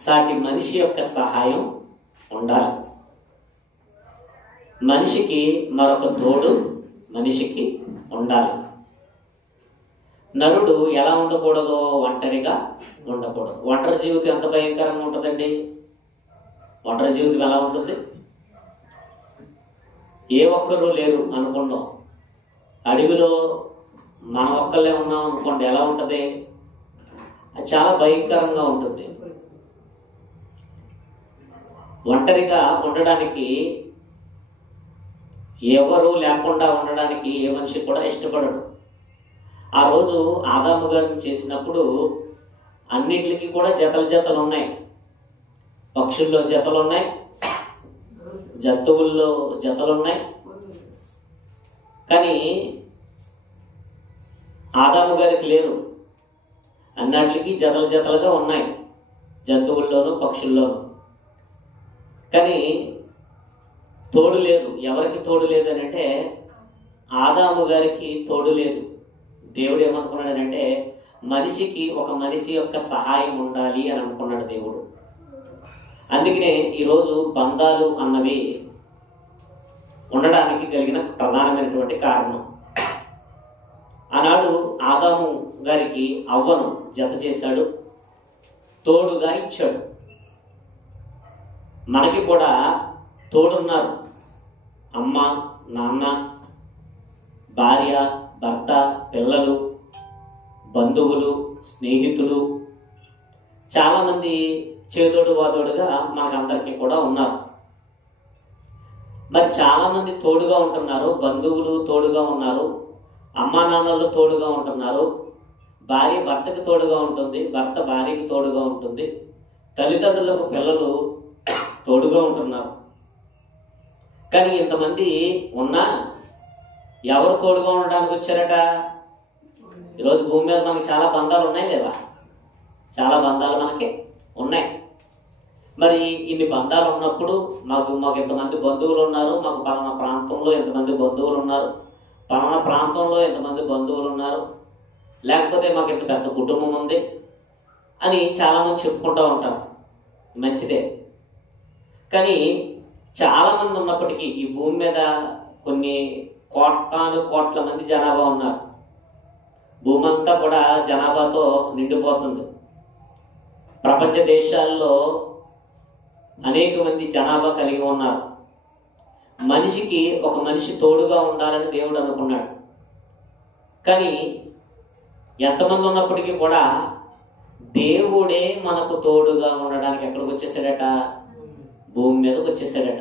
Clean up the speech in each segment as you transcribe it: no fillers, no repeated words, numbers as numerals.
సాటి మనిషి యొక్క సహాయం ఉండాలి. మనిషికి మరొక తోడు మనిషికి ఉండాలి. నరుడు ఎలా ఉండకూడదో ఒంటరిగా ఉండకూడదు. ఒంటరి జీవితం ఎంత భయంకరంగా ఉంటుందండి. ఒంటరి జీవితం ఎలా ఉంటుంది? ఏ ఒక్కరు లేరు అనుకుందాం. అడవిలో మన ఒక్కళ్ళే ఉన్నాం అనుకోండి, ఎలా ఉంటుంది? అది చాలా భయంకరంగా ఉంటుంది. ఒంటరిగా ఉండడానికి, ఎవరు లేకుండా ఉండడానికి ఏ మనిషి కూడా ఇష్టపడడు. ఆ రోజు ఆదాము గారిని చేసినప్పుడు అన్నింటికి కూడా జతలు ఉన్నాయి. పక్షుల్లో జతలు ఉన్నాయి, జంతువుల్లో జతలు ఉన్నాయి. కానీ ఆదాము గారికి లేరు. అన్నిటికీ జతలుగా ఉన్నాయి, జంతువుల్లోనూ పక్షుల్లోనూ. కానీ తోడు లేదు. ఎవరికి తోడు లేదు అని అంటే ఆదాము గారికి తోడు లేదు. దేవుడు ఏమనుకున్నాడనంటే మనిషికి ఒక మనిషి యొక్క సహాయం ఉండాలి అని అనుకున్నాడు దేవుడు. అందుకనే ఈరోజు బంధాలు అన్నవి ఉండడానికి కలిగిన ప్రధానమైనటువంటి కారణం. ఆనాడు ఆదాము గారికి అవ్వను జత చేశాడు, తోడుగా ఇచ్చాడు. మనకి కూడా తోడున్నారు. అమ్మ, నాన్న, భార్య, భర్త, పిల్లలు, బంధువులు, స్నేహితులు, చాలామంది చేదోడు వాదోడుగా మనకందరికీ కూడా ఉన్నారు. మరి చాలామంది తోడుగా ఉంటున్నారు. బంధువులు తోడుగా ఉన్నారు, అమ్మా నాన్నలు తోడుగా ఉంటున్నారు, భార్య భర్తకి తోడుగా ఉంటుంది, భర్త భార్యకి తోడుగా ఉంటుంది, తల్లిదండ్రులకు పిల్లలు తోడుగా ఉంటున్నారు. కానీ ఇంతమంది ఉన్నా ఎవరు తోడుగా ఉండడానికి వచ్చారట? ఈరోజు భూమి మీద మనకి చాలా బంధాలు ఉన్నాయి లేదా? చాలా బంధాలు మనకి ఉన్నాయి. మరి ఇన్ని బంధాలు ఉన్నప్పుడు మాకు ఇంతమంది బంధువులు ఉన్నారు, మాకు పలానా ప్రాంతంలో ఎంతమంది బంధువులు ఉన్నారు, పలానా ప్రాంతంలో ఎంతమంది బంధువులు ఉన్నారు, లేకపోతే మాకు ఇంత పెద్ద కుటుంబం ఉంది అని చాలామంది చెప్పుకుంటూ ఉంటారు. మంచిదే. కానీ చాలామంది ఉన్నప్పటికీ ఈ భూమి మీద కొన్ని కోట్ల మంది జనాభా ఉన్నారు. భూమి అంతా కూడా జనాభాతో నిండిపోతుంది. ప్రపంచ దేశాల్లో అనేక మంది జనాభా కలిగి ఉన్నారు. మనిషికి ఒక మనిషి తోడుగా ఉండాలని దేవుడు అనుకున్నాడు. కానీ ఎంతమంది ఉన్నప్పటికీ కూడా దేవుడే మనకు తోడుగా ఉండడానికి ఎక్కడికి వచ్చేసాడట? భూమి మీదకి వచ్చేసాడట.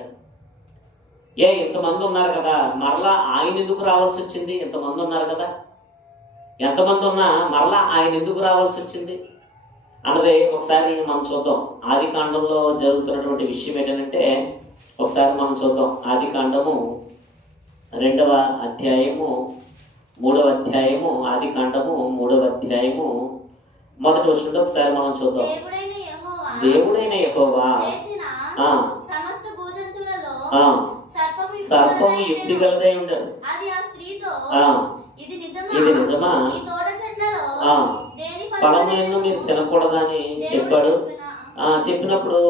ఇంతమంది ఉన్నారు కదా, మరలా ఆయన ఎందుకు రావాల్సి వచ్చింది? ఇంతమంది ఉన్నారు కదా, ఎంతమంది ఉన్నా మరలా ఆయన ఎందుకు రావాల్సి వచ్చింది అన్నది ఒకసారి మనం చూద్దాం. ఆది కాండంలో జరుగుతున్నటువంటి విషయం ఏంటంటే ఒకసారి మనం చూద్దాం. ఆది కాండము 2వ అధ్యాయము 3వ అధ్యాయము, ఆది కాండము 3వ అధ్యాయము 1వ వచనంలో ఒకసారి మనం చూద్దాం. దేవుడైన యెహోవా సర్పము యుక్తి గలదై ఉండదు, ఇది నిజమా, ఫలములను మీరు తినకూడదని చెప్పాడు. చెప్పినప్పుడు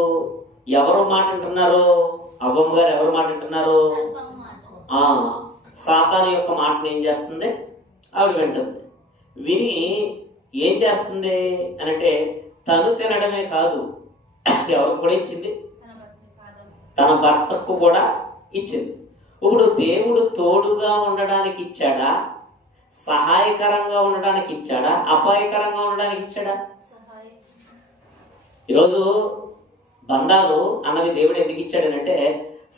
ఎవరు మాట అంటున్నారు? అవ్వమ్మ గారు ఎవరు మాట అంటున్నారు? సాతాను యొక్క మాటను ఏం చేస్తుంది? ఆవిడ వింటుంది. విని ఏం చేస్తుంది అనంటే తను తినడమే కాదు, ఎవరికి కూడా ఇచ్చింది? తన భర్తకు కూడా ఇచ్చింది. ఇప్పుడు దేవుడు తోడుగా ఉండడానికి ఇచ్చాడా? సహాయకరంగా ఉండడానికి ఇచ్చాడా? అపాయకరంగా ఉండడానికి ఇచ్చాడా? ఈరోజు బంధాలు అన్నవి దేవుడు ఎందుకు ఇచ్చాడనంటే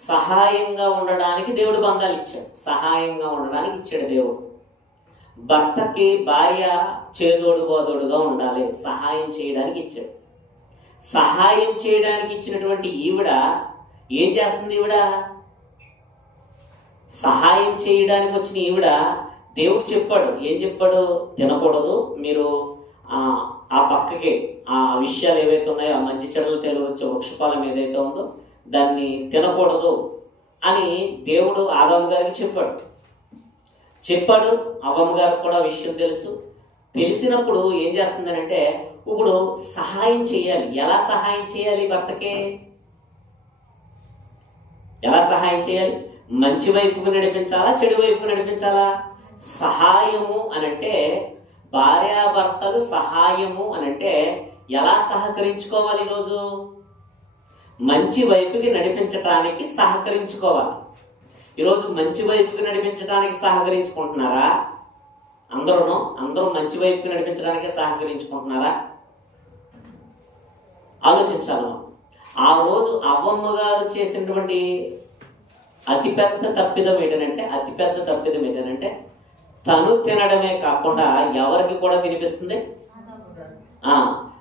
సహాయంగా ఉండడానికి దేవుడు బంధాలు ఇచ్చాడు. సహాయంగా ఉండడానికి ఇచ్చాడు దేవుడు. భర్తకి భార్య చేదోడు బోదోడుగా ఉండాలి, సహాయం చేయడానికి ఇచ్చాడు. సహాయం చేయడానికి ఇచ్చినటువంటి ఈవిడ ఏం చేస్తుంది? ఈవిడ సహాయం చేయడానికి వచ్చిన ఈవిడ దేవుడు చెప్పాడు. ఏం చెప్పాడు? తినకూడదు, మీరు ఆ పక్కకి ఆ విషయాలు ఏవైతే ఉన్నాయో, ఆ మంచి చెడులు తెలియవచ్చే వృక్షఫలం ఏదైతే ఉందో దాన్ని తినకూడదు అని దేవుడు ఆదాము గారికి చెప్పాడు. అవ్వమ్మ గారికి కూడా విషయం తెలుసు. తెలిసినప్పుడు ఏం చేస్తుందనంటే ఇప్పుడు సహాయం చేయాలి. ఎలా సహాయం చేయాలి? భర్తకే ఎలా సహాయం చేయాలి? మంచి వైపుకు నడిపించాలా, చెడు వైపుకు నడిపించాలా? సహాయము అనంటే భార్యాభర్తలు సహాయము అనంటే ఎలా సహకరించుకోవాలి? ఈరోజు మంచి వైపుకి నడిపించటానికి సహకరించుకోవాలి. ఈరోజు మంచి వైపుకి నడిపించడానికి సహకరించుకుంటున్నారా? అందరూ మంచి వైపుకి నడిపించడానికి సహకరించుకుంటున్నారా? ఆలోచించాలి. ఆ రోజు అవ్వమ్మ గారు చేసినటువంటి అతిపెద్ద తప్పిదం ఏంటంటే తను తినడమే కాకుండా ఎవరికి కూడా తినిపిస్తుంది.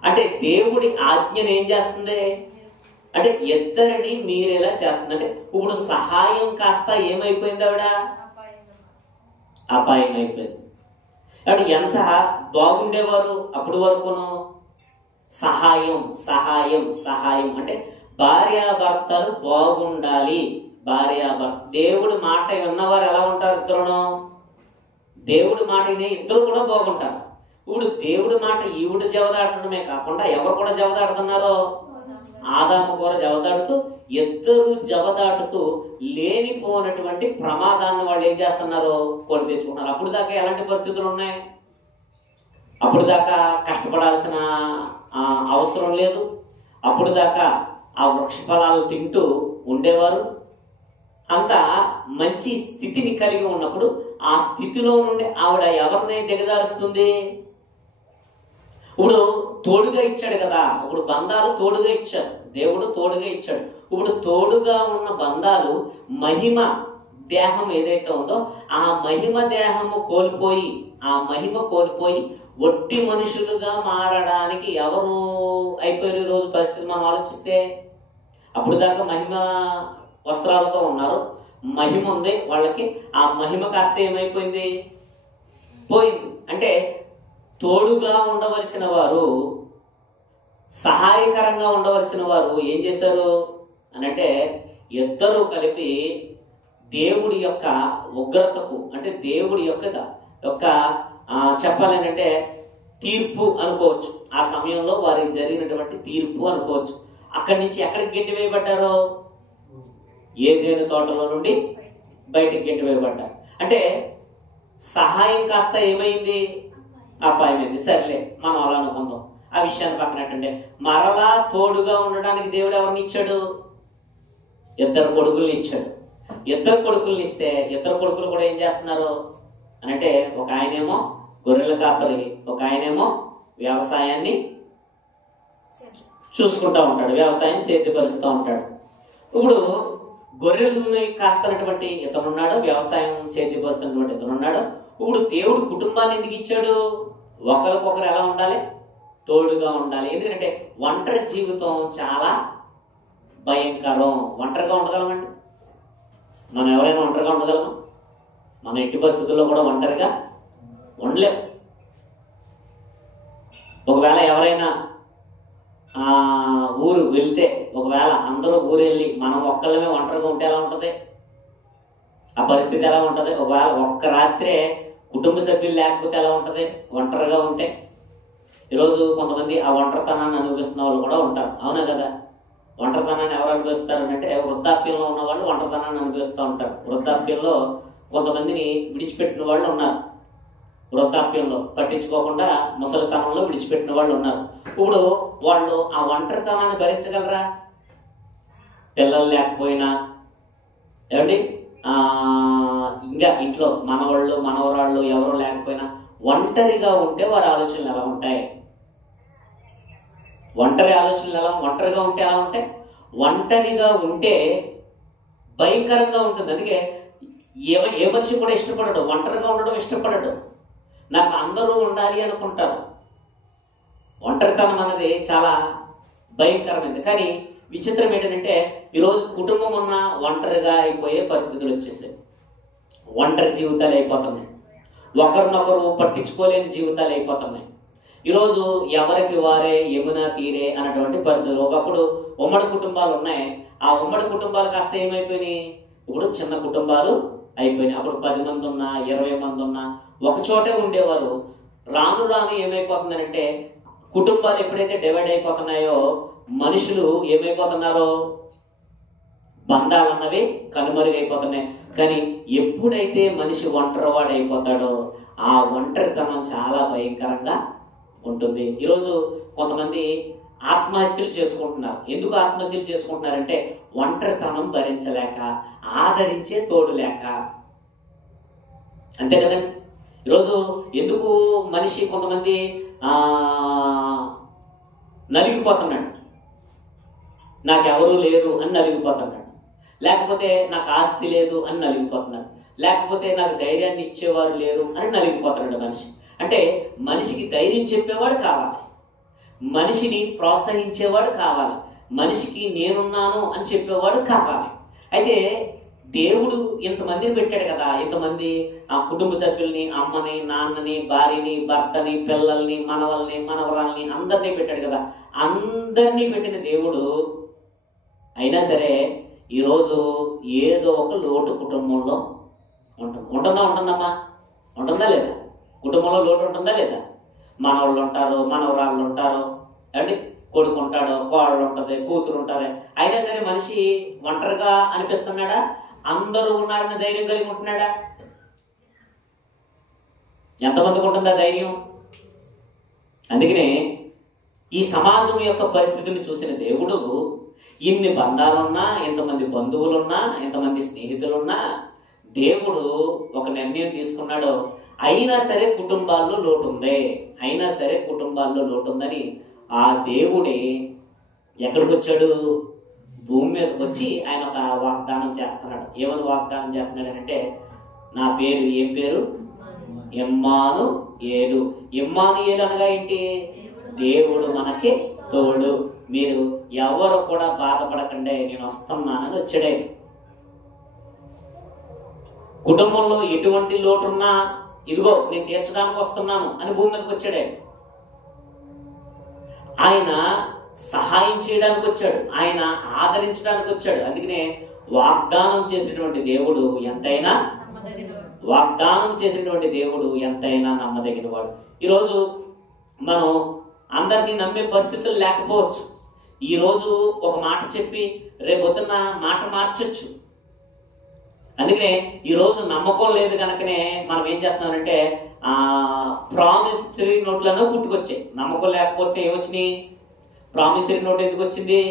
అంటే దేవుడి ఆజ్ఞను ఏం చేస్తుంది అంటే ఇద్దరిని మీరేలా చేస్తుంది. అంటే ఇప్పుడు సహాయం కాస్త ఏమైపోయింది? ఆవిడ అపాయం అయిపోయింది. అంటే ఎంత బాగుండేవారు అప్పుడు వరకును. సహాయం సహాయం సహాయం అంటే భార్యాభర్తలు బాగుండాలి. దేవుడి మాట విన్నవారు ఎలా ఉంటారు? ఇద్దరును దేవుడి మాట ఇద్దరు కూడా బాగుంటారు. ఇప్పుడు దేవుడి మాట ఈవిడ జవదాటడమే కాకుండా ఎవరు కూడా జవదాడుతున్నారో? ఆదాము కూడా జవదాడుతూ ఇద్దరు జవదాటుతూ లేనిపోనటువంటి ప్రమాదాన్ని వాళ్ళు ఏం చేస్తున్నారో కొని తెచ్చుకున్నారు. అప్పుడు దాకా ఎలాంటి పరిస్థితులు ఉన్నాయి? అప్పుడు దాకా కష్టపడాల్సిన అవసరం లేదు. అప్పుడు దాకా ఆ వృక్ష ఫలాలు తింటూ ఉండేవారు. అంత మంచి స్థితిని కలిగి ఉన్నప్పుడు ఆ స్థితిలో నుండి ఆవిడ ఎవరిని దిగజారుస్తుంది? ఇప్పుడు తోడుగా ఇచ్చాడు కదా. ఇప్పుడు బంధాలు తోడుగా ఇచ్చాడు, దేవుడు తోడుగా ఇచ్చాడు. ఇప్పుడు తోడుగా ఉన్న బంధాలు మహిమ దేహం ఏదైతే ఉందో ఆ మహిమ దేహము కోల్పోయి ఒట్టి మనుషులుగా మారడానికి ఎవరు అయిపోయారు ఈ రోజు పరిస్థితి మనం ఆలోచిస్తే? అప్పుడు దాకా మహిమ వస్త్రాలతో ఉన్నారు, మహిమ ఉంది వాళ్ళకి. ఆ మహిమ కాస్త ఏమైపోయింది? పోయింది. అంటే తోడుగా ఉండవలసిన వారు, సహాయకరంగా ఉండవలసిన వారు ఏం చేశారు అనంటే ఇద్దరూ కలిపి దేవుడి యొక్క ఉగ్రతకు, అంటే దేవుడి యొక్క చెప్పాలంటే తీర్పు అనుకోవచ్చు. ఆ సమయంలో వారికి జరిగినటువంటి తీర్పు అనుకోవచ్చు. అక్కడి నుంచి ఎక్కడికి గెంటి వేయబడ్డారో? ఏదైనా తోటలో నుండి బయటికి గెంటి వేయబడ్డారు. అంటే సహాయం కాస్త ఏమైంది? అపాయమైంది. సర్లే మనం అలా అనుకుందాం. ఆ విషయాన్ని పక్కనట్టండి. మరలా తోడుగా ఉండడానికి దేవుడు ఎవరిని ఇచ్చాడు? ఇద్దరు కొడుకుల్ని ఇచ్చాడు. ఇద్దరు కొడుకుల్ని ఇస్తే ఇద్దరు కొడుకులు కూడా ఏం చేస్తున్నారు అనంటే ఒక ఆయనేమో గొర్రెల కాపరి, ఒక ఆయనేమో వ్యవసాయాన్ని చూసుకుంటా ఉంటాడు, వ్యవసాయం చేతిపరుస్తూ ఉంటాడు. ఇప్పుడు గొర్రెల్ని కాస్తున్నటువంటి ఇతనున్నాడు, వ్యవసాయం చేతిపరుస్తున్నటువంటి ఇతనున్నాడు. ఇప్పుడు దేవుడు కుటుంబాన్ని ఎందుకు ఇచ్చాడు? ఒకరికొకరు ఎలా ఉండాలి? తోడుగా ఉండాలి. ఎందుకంటే ఒంటరి జీవితం చాలా భయంకరం. ఒంటరిగా ఉండగలమండి? మనం ఎవరైనా ఒంటరిగా ఉండగలమా? మన ఎట్టి పరిస్థితుల్లో కూడా ఒంటరిగా ఉండలేము. ఒకవేళ ఎవరైనా ఊరు వెళ్తే, ఒకవేళ అందరూ ఊరు వెళ్ళి మనం ఒక్కళ్ళమే ఒంటరిగా ఉంటే ఎలా ఉంటుంది? ఆ పరిస్థితి ఎలా ఉంటుంది? ఒకవేళ ఒక్క రాత్రే కుటుంబ సభ్యులు లేకపోతే ఎలా ఉంటుంది ఒంటరిగా ఉంటే? ఈరోజు కొంతమంది ఆ ఒంటరితనాన్ని అనుభవిస్తున్న వాళ్ళు కూడా ఉంటారు. అవునా కదా? ఒంటరితనాన్ని ఎవరు అనుభవిస్తారు అంటే వృద్ధాప్యంలో ఉన్న వాళ్ళు ఒంటరితనాన్ని అనుభవిస్తూ ఉంటారు. వృద్ధాప్యంలో కొంతమందిని విడిచిపెట్టిన వాళ్ళు ఉన్నారు. వృద్ధాప్యంలో పట్టించుకోకుండా ముసలితనంలో విడిచిపెట్టిన వాళ్ళు ఉన్నారు. ఇప్పుడు వాళ్ళు ఆ ఒంటరితనాన్ని భరించగలరా? పిల్లలు లేకపోయినా ఏమండి, ఇంకా ఇంట్లో మనవాళ్ళు మనవరాళ్ళు ఎవరు లేకపోయినా ఒంటరిగా ఉంటే వారి ఆలోచనలు ఎలా ఉంటాయి? ఒంటరిగా ఉంటే ఎలా ఉంటాయి? ఒంటరిగా ఉంటే భయంకరంగా ఉంటుంది. అందుకే ఏ మనిషి కూడా ఇష్టపడడు, ఒంటరిగా ఉండడం ఇష్టపడడు. నాకు అందరూ ఉండాలి అనుకుంటారు. ఒంటరితనం అన్నది చాలా భయంకరమైనది. కానీ విచిత్రం ఏంటంటే ఈరోజు కుటుంబం ఉన్న ఒంటరిగా అయిపోయే పరిస్థితులు వచ్చేసాయి. ఒంటరి జీవితాలు అయిపోతున్నాయి. ఒకరినొకరు పట్టించుకోలేని జీవితాలు అయిపోతున్నాయి. ఈరోజు ఎవరికి వారే యమునా తీరే అన్నటువంటి పరిస్థితులు. ఒకప్పుడు ఉమ్మడి కుటుంబాలు ఉన్నాయి. ఆ ఉమ్మడి కుటుంబాలు కాస్త ఏమైపోయినాయి? ఇప్పుడు చిన్న కుటుంబాలు అయిపోయినాయి. అప్పుడు 10 మంది ఉన్నా 20 మంది ఉన్నా ఒక చోటే ఉండేవారు. రాను రాను ఏమైపోతుందంటే కుటుంబాలు ఎప్పుడైతే డివైడ్ అయిపోతున్నాయో మనుషులు ఏమైపోతున్నారో బంధాలన్నవి కనుమరుగైపోతున్నాయి. కానీ ఎప్పుడైతే మనిషి ఒంటరివాడు అయిపోతాడో ఆ ఒంటరితనం చాలా భయంకరంగా ఉంటుంది. ఈరోజు కొంతమంది ఆత్మహత్యలు చేసుకుంటున్నారు. ఎందుకు ఆత్మహత్యలు చేసుకుంటున్నారంటే ఒంటరితనం భరించలేక, ఆదరించే తోడు లేక. అంతే కదండి. ఈరోజు ఎందుకు మనిషి కొంతమంది నలిగిపోతున్నాడు, నాకెవరూ లేరు అని నలిగిపోతున్నాడు, లేకపోతే నాకు ఆస్తి లేదు అని నలిగిపోతున్నాడు, లేకపోతే నాకు ధైర్యాన్ని ఇచ్చేవారు లేరు అని నలిగిపోతున్నాడు మనిషి. అంటే మనిషికి ధైర్యం చెప్పేవాడు కావాలి, మనిషిని ప్రోత్సహించేవాడు కావాలి, మనిషికి నేనున్నాను అని చెప్పేవాడు కావాలి. అయితే దేవుడు ఇంతమందిని పెట్టాడు కదా, ఇంతమంది ఆ కుటుంబ సభ్యుల్ని, అమ్మని, నాన్నని, భార్యని, భర్తని, పిల్లల్ని, మనవల్ని, మనవరాల్ని అందరినీ పెట్టాడు కదా. అందరినీ పెట్టిన దేవుడు అయినా సరే ఈరోజు ఏదో ఒక లోటు కుటుంబంలో ఉంటుందమ్మా? ఉంటుందా లేదా? కుటుంబంలో లోటు ఉంటుందా లేదా? మనవాళ్ళు ఉంటారు, మనవరాళ్ళు ఉంటారు, అంటే కొడుకు ఉంటాడు, కోడలు ఉంటుంది, కూతురు ఉంటారు. అయినా సరే మనిషి ఒంటరిగా అనిపిస్తున్నాడా? అందరూ ఉన్నారని ధైర్యం కలిగి ఉంటున్నాడా? ఎంతమందికి ఉంటుందా ధైర్యం? అందుకనే ఈ సమాజం యొక్క పరిస్థితిని చూసిన దేవుడు ఇన్ని బంధాలున్నా, ఎంతమంది బంధువులున్నా, ఎంతమంది స్నేహితులున్నా దేవుడు ఒక నిర్ణయం తీసుకున్నాడు. అయినా సరే కుటుంబాల్లో లోటు ఉంది, అయినా సరే కుటుంబాల్లో లోటు ఉందని ఆ దేవుడే ఎక్కడికి వచ్చాడు? భూమి మీదకి వచ్చి ఆయన ఒక వాగ్దానం చేస్తున్నాడు. ఏమని వాగ్దానం చేస్తున్నాడు అంటే, నా పేరు ఏం పేరు? ఇమ్మానుయేలు. ఇమ్మానుయేలు అనగా ఏంటి? దేవుడు మనకి తోడు, మీరు ఎవరు కూడా బాధపడకండి, నేను వస్తున్నానని వచ్చాడే. కుటుంబంలో ఎటువంటి లోటున్నా ఇదిగో నేను తీర్చడానికి వస్తున్నాను అని భూమి మీదకి వచ్చాడే. ఆయన సహాయం చేయడానికి వచ్చాడు, ఆయన ఆదరించడానికి వచ్చాడు. అందుకనే వాగ్దానం చేసినటువంటి దేవుడు ఎంతైనా నమ్మదగినవాడు. ఈరోజు మనం అందరినీ నమ్మే పరిస్థితులు లేకపోవచ్చు. ఈరోజు ఒక మాట చెప్పి రేపొద్దున మాట మార్చొచ్చు. అందుకనే ఈరోజు నమ్మకం లేదు కనుకనే మనం ఏం చేస్తున్నామంటే ప్రామిసరీ నోట్లను పుట్టుకొచ్చాయి. నమ్మకం లేకపోతే ఏమొచ్చినాయి? ప్రామిసరీ నోట్ ఎందుకు వచ్చింది?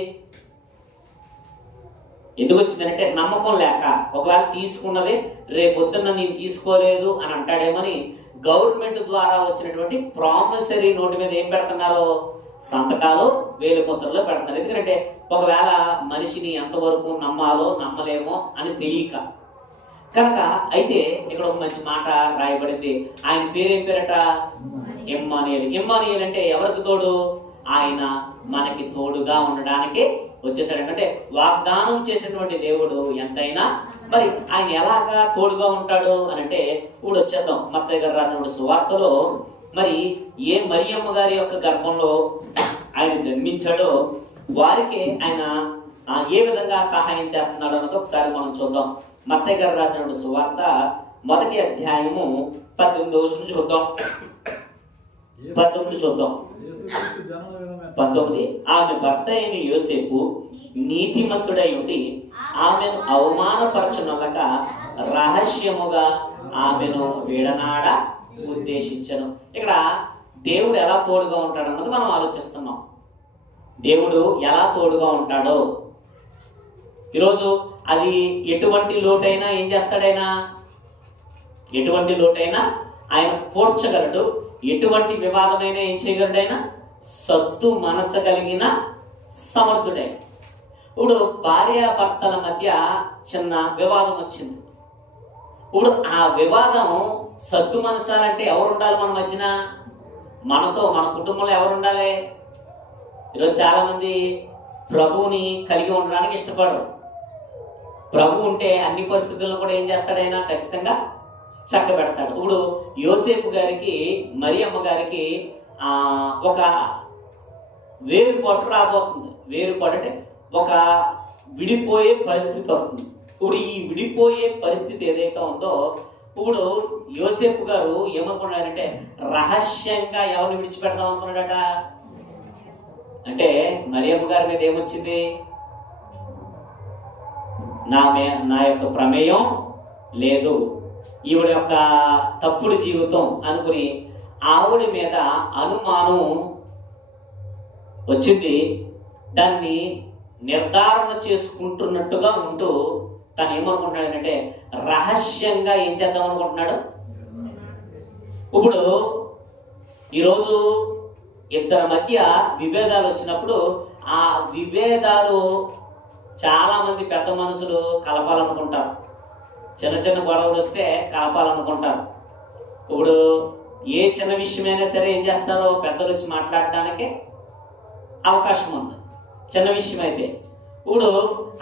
అంటే నమ్మకం లేక, ఒకవేళ తీసుకున్నది రేపొద్దున నేను తీసుకోలేదు అని అంటాడేమని గవర్నమెంట్ ద్వారా వచ్చినటువంటి ప్రామిసరీ నోటు మీద ఏం పెడుతున్నారు? సంతకాలు, వేలు ముద్రలో పెడుతున్నారు. ఎందుకంటే ఒకవేళ మనిషిని ఎంతవరకు నమ్మాలో నమ్మలేమో అని తెలియక కనుక. అయితే ఇక్కడ ఒక మంచి మాట రాయబడింది. ఆయన పేరేం పేరట? ఇమ్మానుయేలు. ఇమ్మానుయేలు అంటే ఎవరికి తోడు? ఆయన మనకి తోడుగా ఉండడానికి వచ్చేసాడు. అంటే వాగ్దానం చేసినటువంటి దేవుడు ఎంతైనా మరి ఆయన ఎలాగా తోడుగా ఉంటాడు అని అంటే, ఇప్పుడు వచ్చేద్దాం మత్తయి గారు రాసినటువంటి సువార్తలో మరి ఏ మరియమ్మ గారి యొక్క గర్భంలో ఆయన జన్మించాడో వారికి ఆయన ఏ విధంగా సహాయం చేస్తున్నాడు అన్నది ఒకసారి మనం చూద్దాం. మత్తయి గారు రాసినటువంటి సువార్త 1వ అధ్యాయము 18వ వచనం చూద్దాం. 19 చూద్దాం. 19 ఆమె భర్త అయిన యోసేపు నీతిమంతుడై ఉండి ఆమెను అవమానపరచునొల్లక రహస్యముగా ఆమెను విడనాడ ఉద్దేశించను. ఇక్కడ దేవుడు ఎలా తోడుగా ఉంటాడు అన్నది మనం ఆలోచిస్తున్నాం. దేవుడు ఎలా తోడుగా ఉంటాడో ఈరోజు అది ఎటువంటి లోటైనా ఏం చేస్తాడైనా? ఎటువంటి లోటైనా ఆయన పోర్చగలడు. ఎటువంటి వివాదమైనా ఏం చేయగలడు? ఆయన సత్తు మనచగలిగిన సమర్థుడే. ఇప్పుడు భార్యాభర్తల మధ్య చిన్న వివాదం వచ్చింది. ఇప్పుడు ఆ వివాదం సత్తు మనసాలంటే ఎవరు ఉండాలి మన మధ్యన? మనతో, మన కుటుంబంలో ఎవరు ఉండాలి? ఈరోజు చాలా మంది ప్రభువుని కలిగి ఉండడానికి ఇష్టపడరు. ప్రభు ఉంటే అన్ని పరిస్థితుల్లో కూడా ఏం చేస్తాడైనా ఖచ్చితంగా చక్క పెడతాడు. ఇప్పుడు యోసేపు గారికి, మరియమ్మ గారికి ఒక వేరుపాటు రాబోతుంది. వేరుపాటు అంటే ఒక విడిపోయే పరిస్థితి వస్తుంది. ఇప్పుడు ఈ విడిపోయే పరిస్థితి ఏదైతే ఉందో, ఇప్పుడు యోసేపు గారు ఏమనుకున్నాడంటే రహస్యంగా ఎవరిని విడిచిపెడదాం అనుకున్నాడట? అంటే మరియమ్మ గారి మీద ఏమొచ్చింది? నా యొక్క ప్రమేయం లేదు, ఈవిడ యొక్క తప్పుడు జీవితం అనుకుని ఆవిడ మీద అనుమానం వచ్చింది. దాన్ని నిర్ధారణ చేసుకుంటున్నట్టుగా ఉంటూ తను ఏమనుకుంటున్నాడంటే రహస్యంగా ఏం చేద్దాం అనుకుంటున్నాడు. ఇప్పుడు ఈరోజు ఇద్దరి మధ్య విభేదాలు వచ్చినప్పుడు ఆ విభేదాలు చాలా మంది పెద్ద మనుషులు కలపాలనుకుంటారు. చిన్న చిన్న గొడవలు వస్తే కలపాలనుకుంటారు. ఇప్పుడు ఏ చిన్న విషయమైనా సరే ఏం చేస్తారో పెద్దలు వచ్చి మాట్లాడడానికి అవకాశం ఉంది. చిన్న విషయం అయితే ఇప్పుడు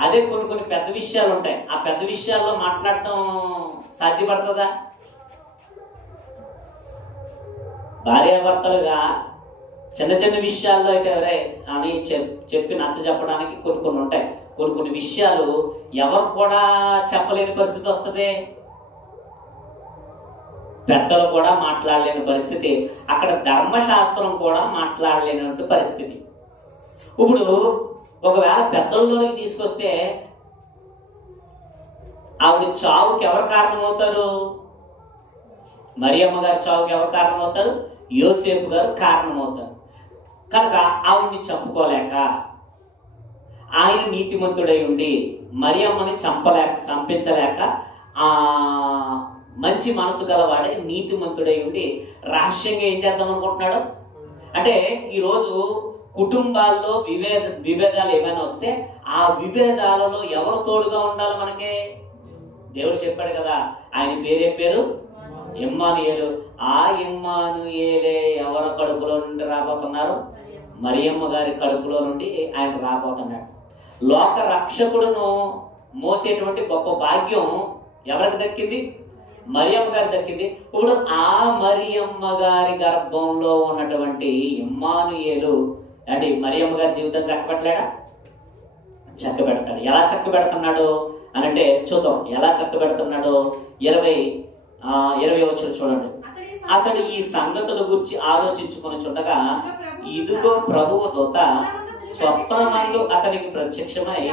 అదే కొన్ని పెద్ద విషయాలు ఉంటాయి. ఆ పెద్ద విషయాల్లో మాట్లాడటం సాధ్యపడుతుందా? భార్యాభర్తలుగా చిన్న చిన్న విషయాల్లో అయితే ఎవరే అని చెప్పి నచ్చ చెప్పడానికి కొన్ని ఉంటాయి. కొన్ని విషయాలు ఎవరు కూడా చెప్పలేని పరిస్థితి వస్తుంది. పెద్దలు కూడా మాట్లాడలేని పరిస్థితి, అక్కడ ధర్మశాస్త్రం కూడా మాట్లాడలేనటువంటి పరిస్థితి. ఇప్పుడు ఒకవేళ పెద్దల్లోకి తీసుకొస్తే ఆవిడ చావుకి ఎవరు కారణమవుతారు? మరియమ్మ గారి చావుకి ఎవరు కారణమవుతారు? యోసేపు గారు కారణమవుతారు. కనుక ఆవిడ్ని చంపుకోలేక ఆయన నీతిమంతుడై ఉండి మరియమ్మని చంపించలేక ఆ మంచి మనసు గలవాడే నీతిమంతుడై ఉండి రహస్యంగా ఏం చేద్దాం అనుకుంటున్నాడు. అంటే ఈరోజు కుటుంబాల్లో విభేదాలు ఏమైనా వస్తే ఆ విభేదాలలో ఎవరు తోడుగా ఉండాలి మనకి? దేవుడు చెప్పాడు కదా, ఆయన పేరే పేరు ఇమ్మానుయేలు. ఆ ఇమ్మానుయేలే ఎవరి కడుపులో నుండి రాబోతున్నారు? మరియమ్మ గారి కడుపులో నుండి ఆయన రాబోతున్నాడు. లోక రక్షకుడును మోసేటువంటి గొప్ప భాగ్యం ఎవరికి దక్కింది? మరియమ్మ గారికి దక్కింది. ఇప్పుడు ఆ మరియమ్మ గారి గర్భంలో ఉన్నటువంటి ఇమ్మానుయేలు అంటే మరియమ్మ గారి జీవితం చక్కబెట్టలేడా? చక్కబెడతాడు. ఎలా చక్కబెడుతున్నాడు అని అంటే చూద్దాం. ఎలా చక్కబెడుతున్నాడు? 20 వచనం చూడండి. అతడు ఈ సంగతుల గురించి ఆలోచించుకొని చుండగా ఇదిగో ప్రభువు దూత స్వప్నమందు అతనికి ప్రత్యక్షమై,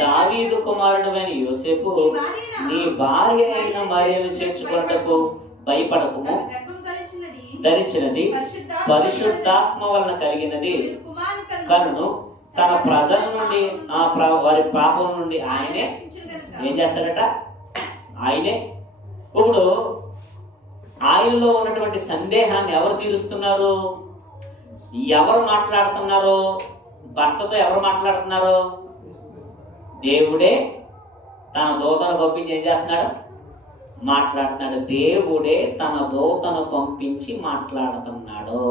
దావీదు కుమారుడైన యోసేపు, నీ భార్య అయిన మరియను చేర్చుకొనుటకు భయపడకుము, ధరించినది పరిశుద్ధాత్మ వలన కలిగినది కనును తన ప్రజల నుండి వారి పాపం నుండి ఆయనే ఏం చేస్తాడట? ఆయనే. ఇప్పుడు ఆయనలో ఉన్నటువంటి సందేహాన్ని ఎవరు తీరుస్తున్నారు? ఎవరు మాట్లాడుతున్నారు? భర్తతో ఎవరు మాట్లాడుతున్నారు? దేవుడే తన దూతను పంపించి ఏం చేస్తున్నాడు? మాట్లాడుతున్నాడు. దేవుడే తన దూతను పంపించి మాట్లాడుతున్నాడు.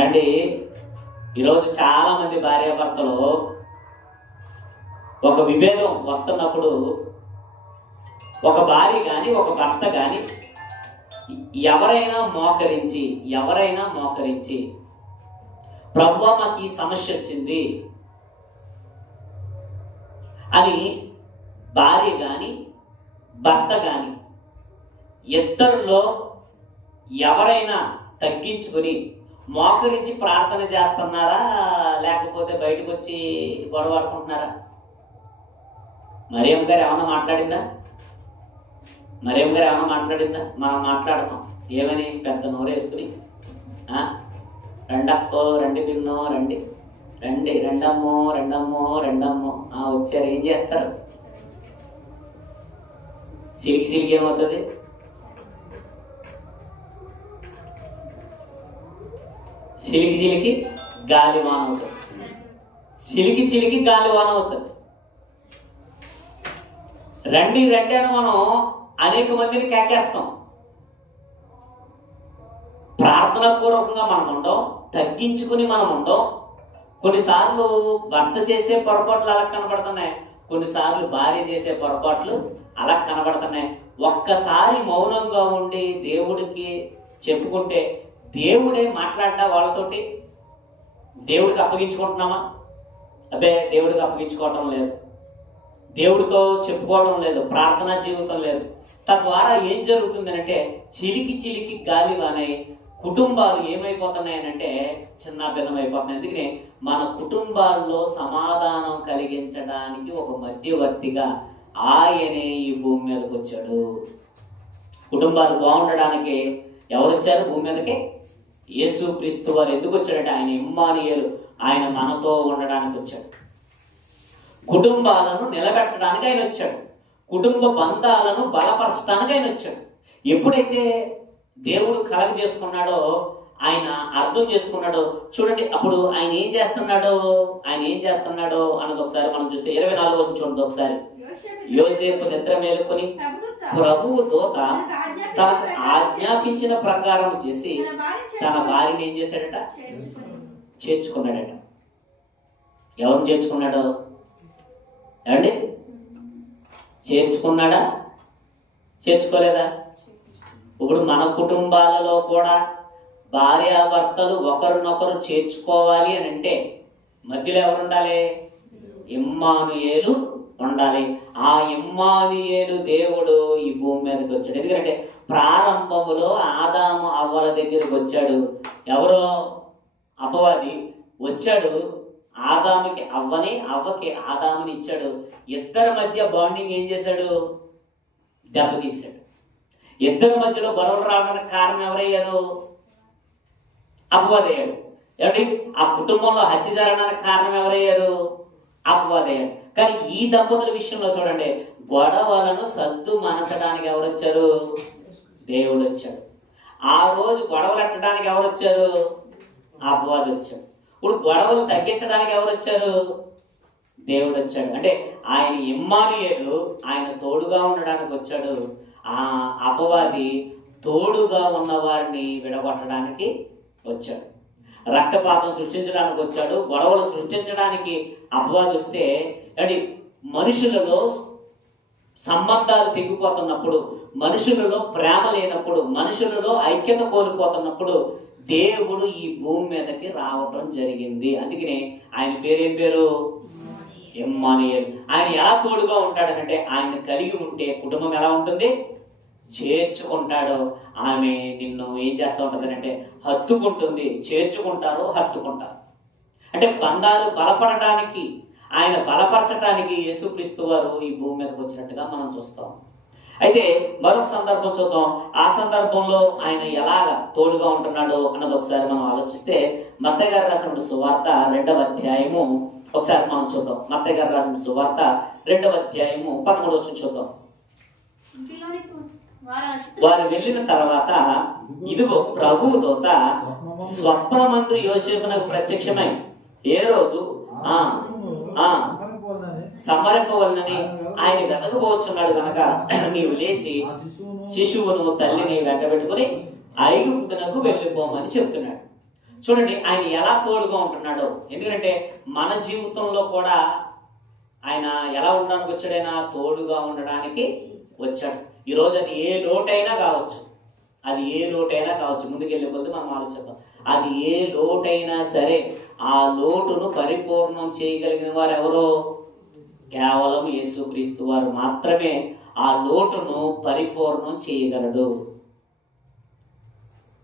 అండి ఈరోజు చాలా మంది భార్యాభర్తలు ఒక విభేదం వస్తున్నప్పుడు ఒక భార్య కానీ ఒక భర్త కానీ ఎవరైనా మోకరించి ప్రభువా మాకు ఈ సమస్య వచ్చింది అని భార్య కానీ భర్త కానీ ఇద్దరిలో ఎవరైనా తగ్గించుకుని మోకరించి ప్రార్థన చేస్తున్నారా, లేకపోతే బయటకు వచ్చి గొడవ ఆడుకుంటున్నారా? మరియమ్మ గారు ఏమన్నా మాట్లాడిందా? మనం మాట్లాడతాం ఏమని? పెద్ద నోరు వేసుకుని రండక్కో, రండి పిన్నో, రండి రెండమ్మో వచ్చారు. ఏం చేస్తారు? సిలికి ఏమవుతుంది? చిలికి గాలివాన అవుతుంది. చిలికి గాలివాన అవుతుంది. రండి అని మనం అనేక మందిని కేకేస్తాం. ప్రార్థనా పూర్వకంగా మనం ఉండం, తగ్గించుకుని మనం ఉండం. కొన్నిసార్లు భర్త చేసే పొరపాట్లు అలా కనబడుతున్నాయి, కొన్నిసార్లు భార్య చేసే పొరపాట్లు అలా కనబడుతున్నాయి. ఒక్కసారి మౌనంగా ఉండి దేవుడికి చెప్పుకుంటే దేవుడే మాట్లాడ్డా వాళ్ళతోటి. దేవుడికి అప్పగించుకుంటున్నామా? అబ్బే, దేవుడికి అప్పగించుకోవటం లేదు, దేవుడితో చెప్పుకోవడం లేదు, ప్రార్థనా జీవితం లేదు. తద్వారా ఏం జరుగుతుంది అంటే చిలికి గాలివానై కుటుంబాలు ఏమైపోతున్నాయనంటే చిన్న భిన్నం అయిపోతున్నాయి. అందుకనే మన కుటుంబాల్లో సమాధానం కలిగించడానికి ఒక మధ్యవర్తిగా ఆయనే ఈ భూమి మీదకి వచ్చాడు. కుటుంబాలు బాగుండడానికి ఎవరు వచ్చారు భూమి మీదకి? యేసు క్రీస్తు వారు. ఎందుకు వచ్చాడంటే ఆయన ఇమ్మానుయేలు, ఆయన మనతో ఉండడానికి వచ్చాడు. కుటుంబాలను నిలబెట్టడానికి ఆయన వచ్చాడు. కుటుంబ బంధాలను బలపరచడానికి ఆయన వచ్చాడు. ఎప్పుడైతే దేవుడు కలగ చేసుకున్నాడో, ఆయన అర్థం చేసుకున్నాడో, చూడండి అప్పుడు ఆయన ఏం చేస్తున్నాడో అన్నది ఒకసారి మనం చూస్తే 24వ చూడండి ఒకసారి. యోసేపు నిద్ర మేలుకొని ప్రభువు దూత తనకు ఆజ్ఞాపించిన ప్రకారం చేసి తన భార్యని ఏం చేశాడట? చేర్చుకున్నాడట. ఎవరిని చేర్చుకున్నాడో ఏమండి? చేర్చుకున్నాడా? చేర్చుకోలేదా? ఇప్పుడు మన కుటుంబాలలో కూడా భార్యాభర్తలు ఒకరినొకరు చేర్చుకోవాలి అని అంటే మధ్యలో ఎవరు ఉండాలి? ఇమ్మానుయేలు ఉండాలి. ఆ ఇమ్మానుయేలు దేవుడు ఈ భూమి మీదకి వచ్చాడు. ఎందుకంటే ప్రారంభములో ఆదాము అవ్వల దగ్గరికి వచ్చాడు. ఎవరో అపవాది వచ్చాడు, ఆదాముకి అవ్వని, అవ్వకి ఆదాముని ఇచ్చాడు. ఇద్దరి మధ్య బాండింగ్ ఏం చేశాడు? దెబ్బతీశాడు. ఇద్దరి మధ్యలో గొడవలు రావడానికి కారణం ఎవరయ్యారు? అపవాదయ్యాడు. ఏమిటి? ఆ కుటుంబంలో హత్య జరగడానికి కారణం ఎవరయ్యారు? అపవాదయ్యాడు. కానీ ఈ దంపతుల విషయంలో చూడండి, గొడవలను సద్దు మనచడానికి ఎవరు వచ్చారు? దేవుడు వచ్చాడు. ఆ రోజు గొడవలు ఎట్టడానికి ఎవరు వచ్చారు? అపవాది వచ్చాడు. ఇప్పుడు గొడవలు తగ్గించడానికి ఎవరు వచ్చారు? దేవుడు వచ్చాడు. అంటే ఆయన ఇమ్మానుయేలు, ఆయన తోడుగా ఉండడానికి వచ్చాడు. ఆ అపవాది తోడుగా ఉన్న వారిని విడగొట్టడానికి వచ్చాడు. రక్తపాతం సృష్టించడానికి వచ్చాడు. గొడవలు సృష్టించడానికి అపవాది వస్తే, అంటే మనుషులలో సంబంధాలు తెగిపోతున్నప్పుడు, మనుషులలో ప్రేమ లేనప్పుడు, మనుషులలో ఐక్యత కోల్పోతున్నప్పుడు దేవుడు ఈ భూమి మీదకి రావటం జరిగింది. అందుకనే ఆయన పేరేం పేరు? ఇమ్మానుయేలు. ఆయన ఎలా తోడుగా ఉంటాడనంటే, ఆయన కలిగి ఉంటే కుటుంబం ఎలా ఉంటుంది? చేర్చుకుంటాడు. ఆమె నిన్ను ఏం చేస్తూ ఉంటుంది అంటే హత్తుకుంటుంది. చేర్చుకుంటారు, హత్తుకుంటారు. అంటే బంధాలు బలపడటానికి, ఆయన బలపరచడానికి యేసుక్రీస్తు వారు ఈ భూమి మీదకి వచ్చినట్టుగా మనం చూస్తాం. అయితే మరొక సందర్భం చూద్దాం. ఆ సందర్భంలో ఆయన ఎలాగ తోడుగా ఉంటున్నాడు అన్నది ఒకసారి మనం ఆలోచిస్తే, మత్తయి గారు రాసిన సువార్త 2వ అధ్యాయము ఒకసారి మనం చూద్దాం. మత్తయి గారు రాసిన సువార్త 2వ అధ్యాయము 13వ వచనం చూద్దాం. వారు వెళ్ళిన తర్వాత ఇదిగో ప్రభువు దూత స్వప్నమందు యోసేపునకు ప్రత్యక్షమై హేరోదు సంహరింపవలనని ఆయన వెతకబోచున్నాడు కనుక నీవు లేచి శిశువును తల్లిని వెంటబెట్టుకుని ఐగుప్తునకు వెళ్ళిపోమని చెప్తున్నాడు. చూడండి ఆయన ఎలా తోడుగా ఉంటున్నాడో. ఎందుకంటే మన జీవితంలో కూడా ఆయన ఎలా ఉండడానికి వచ్చాడైనా తోడుగా ఉండడానికి వచ్చాడు. ఈరోజు అది ఏ లోటైనా కావచ్చు, ముందుకెళ్ళే కొద్ది మనం ఆలోచిద్దాం. అది ఏ లోటైనా సరే ఆ లోటును పరిపూర్ణం చేయగలిగిన వారు ఎవరో? కేవలం యేసుక్రీస్తు వారు మాత్రమే ఆ లోటును పరిపూర్ణం చేయగలడు.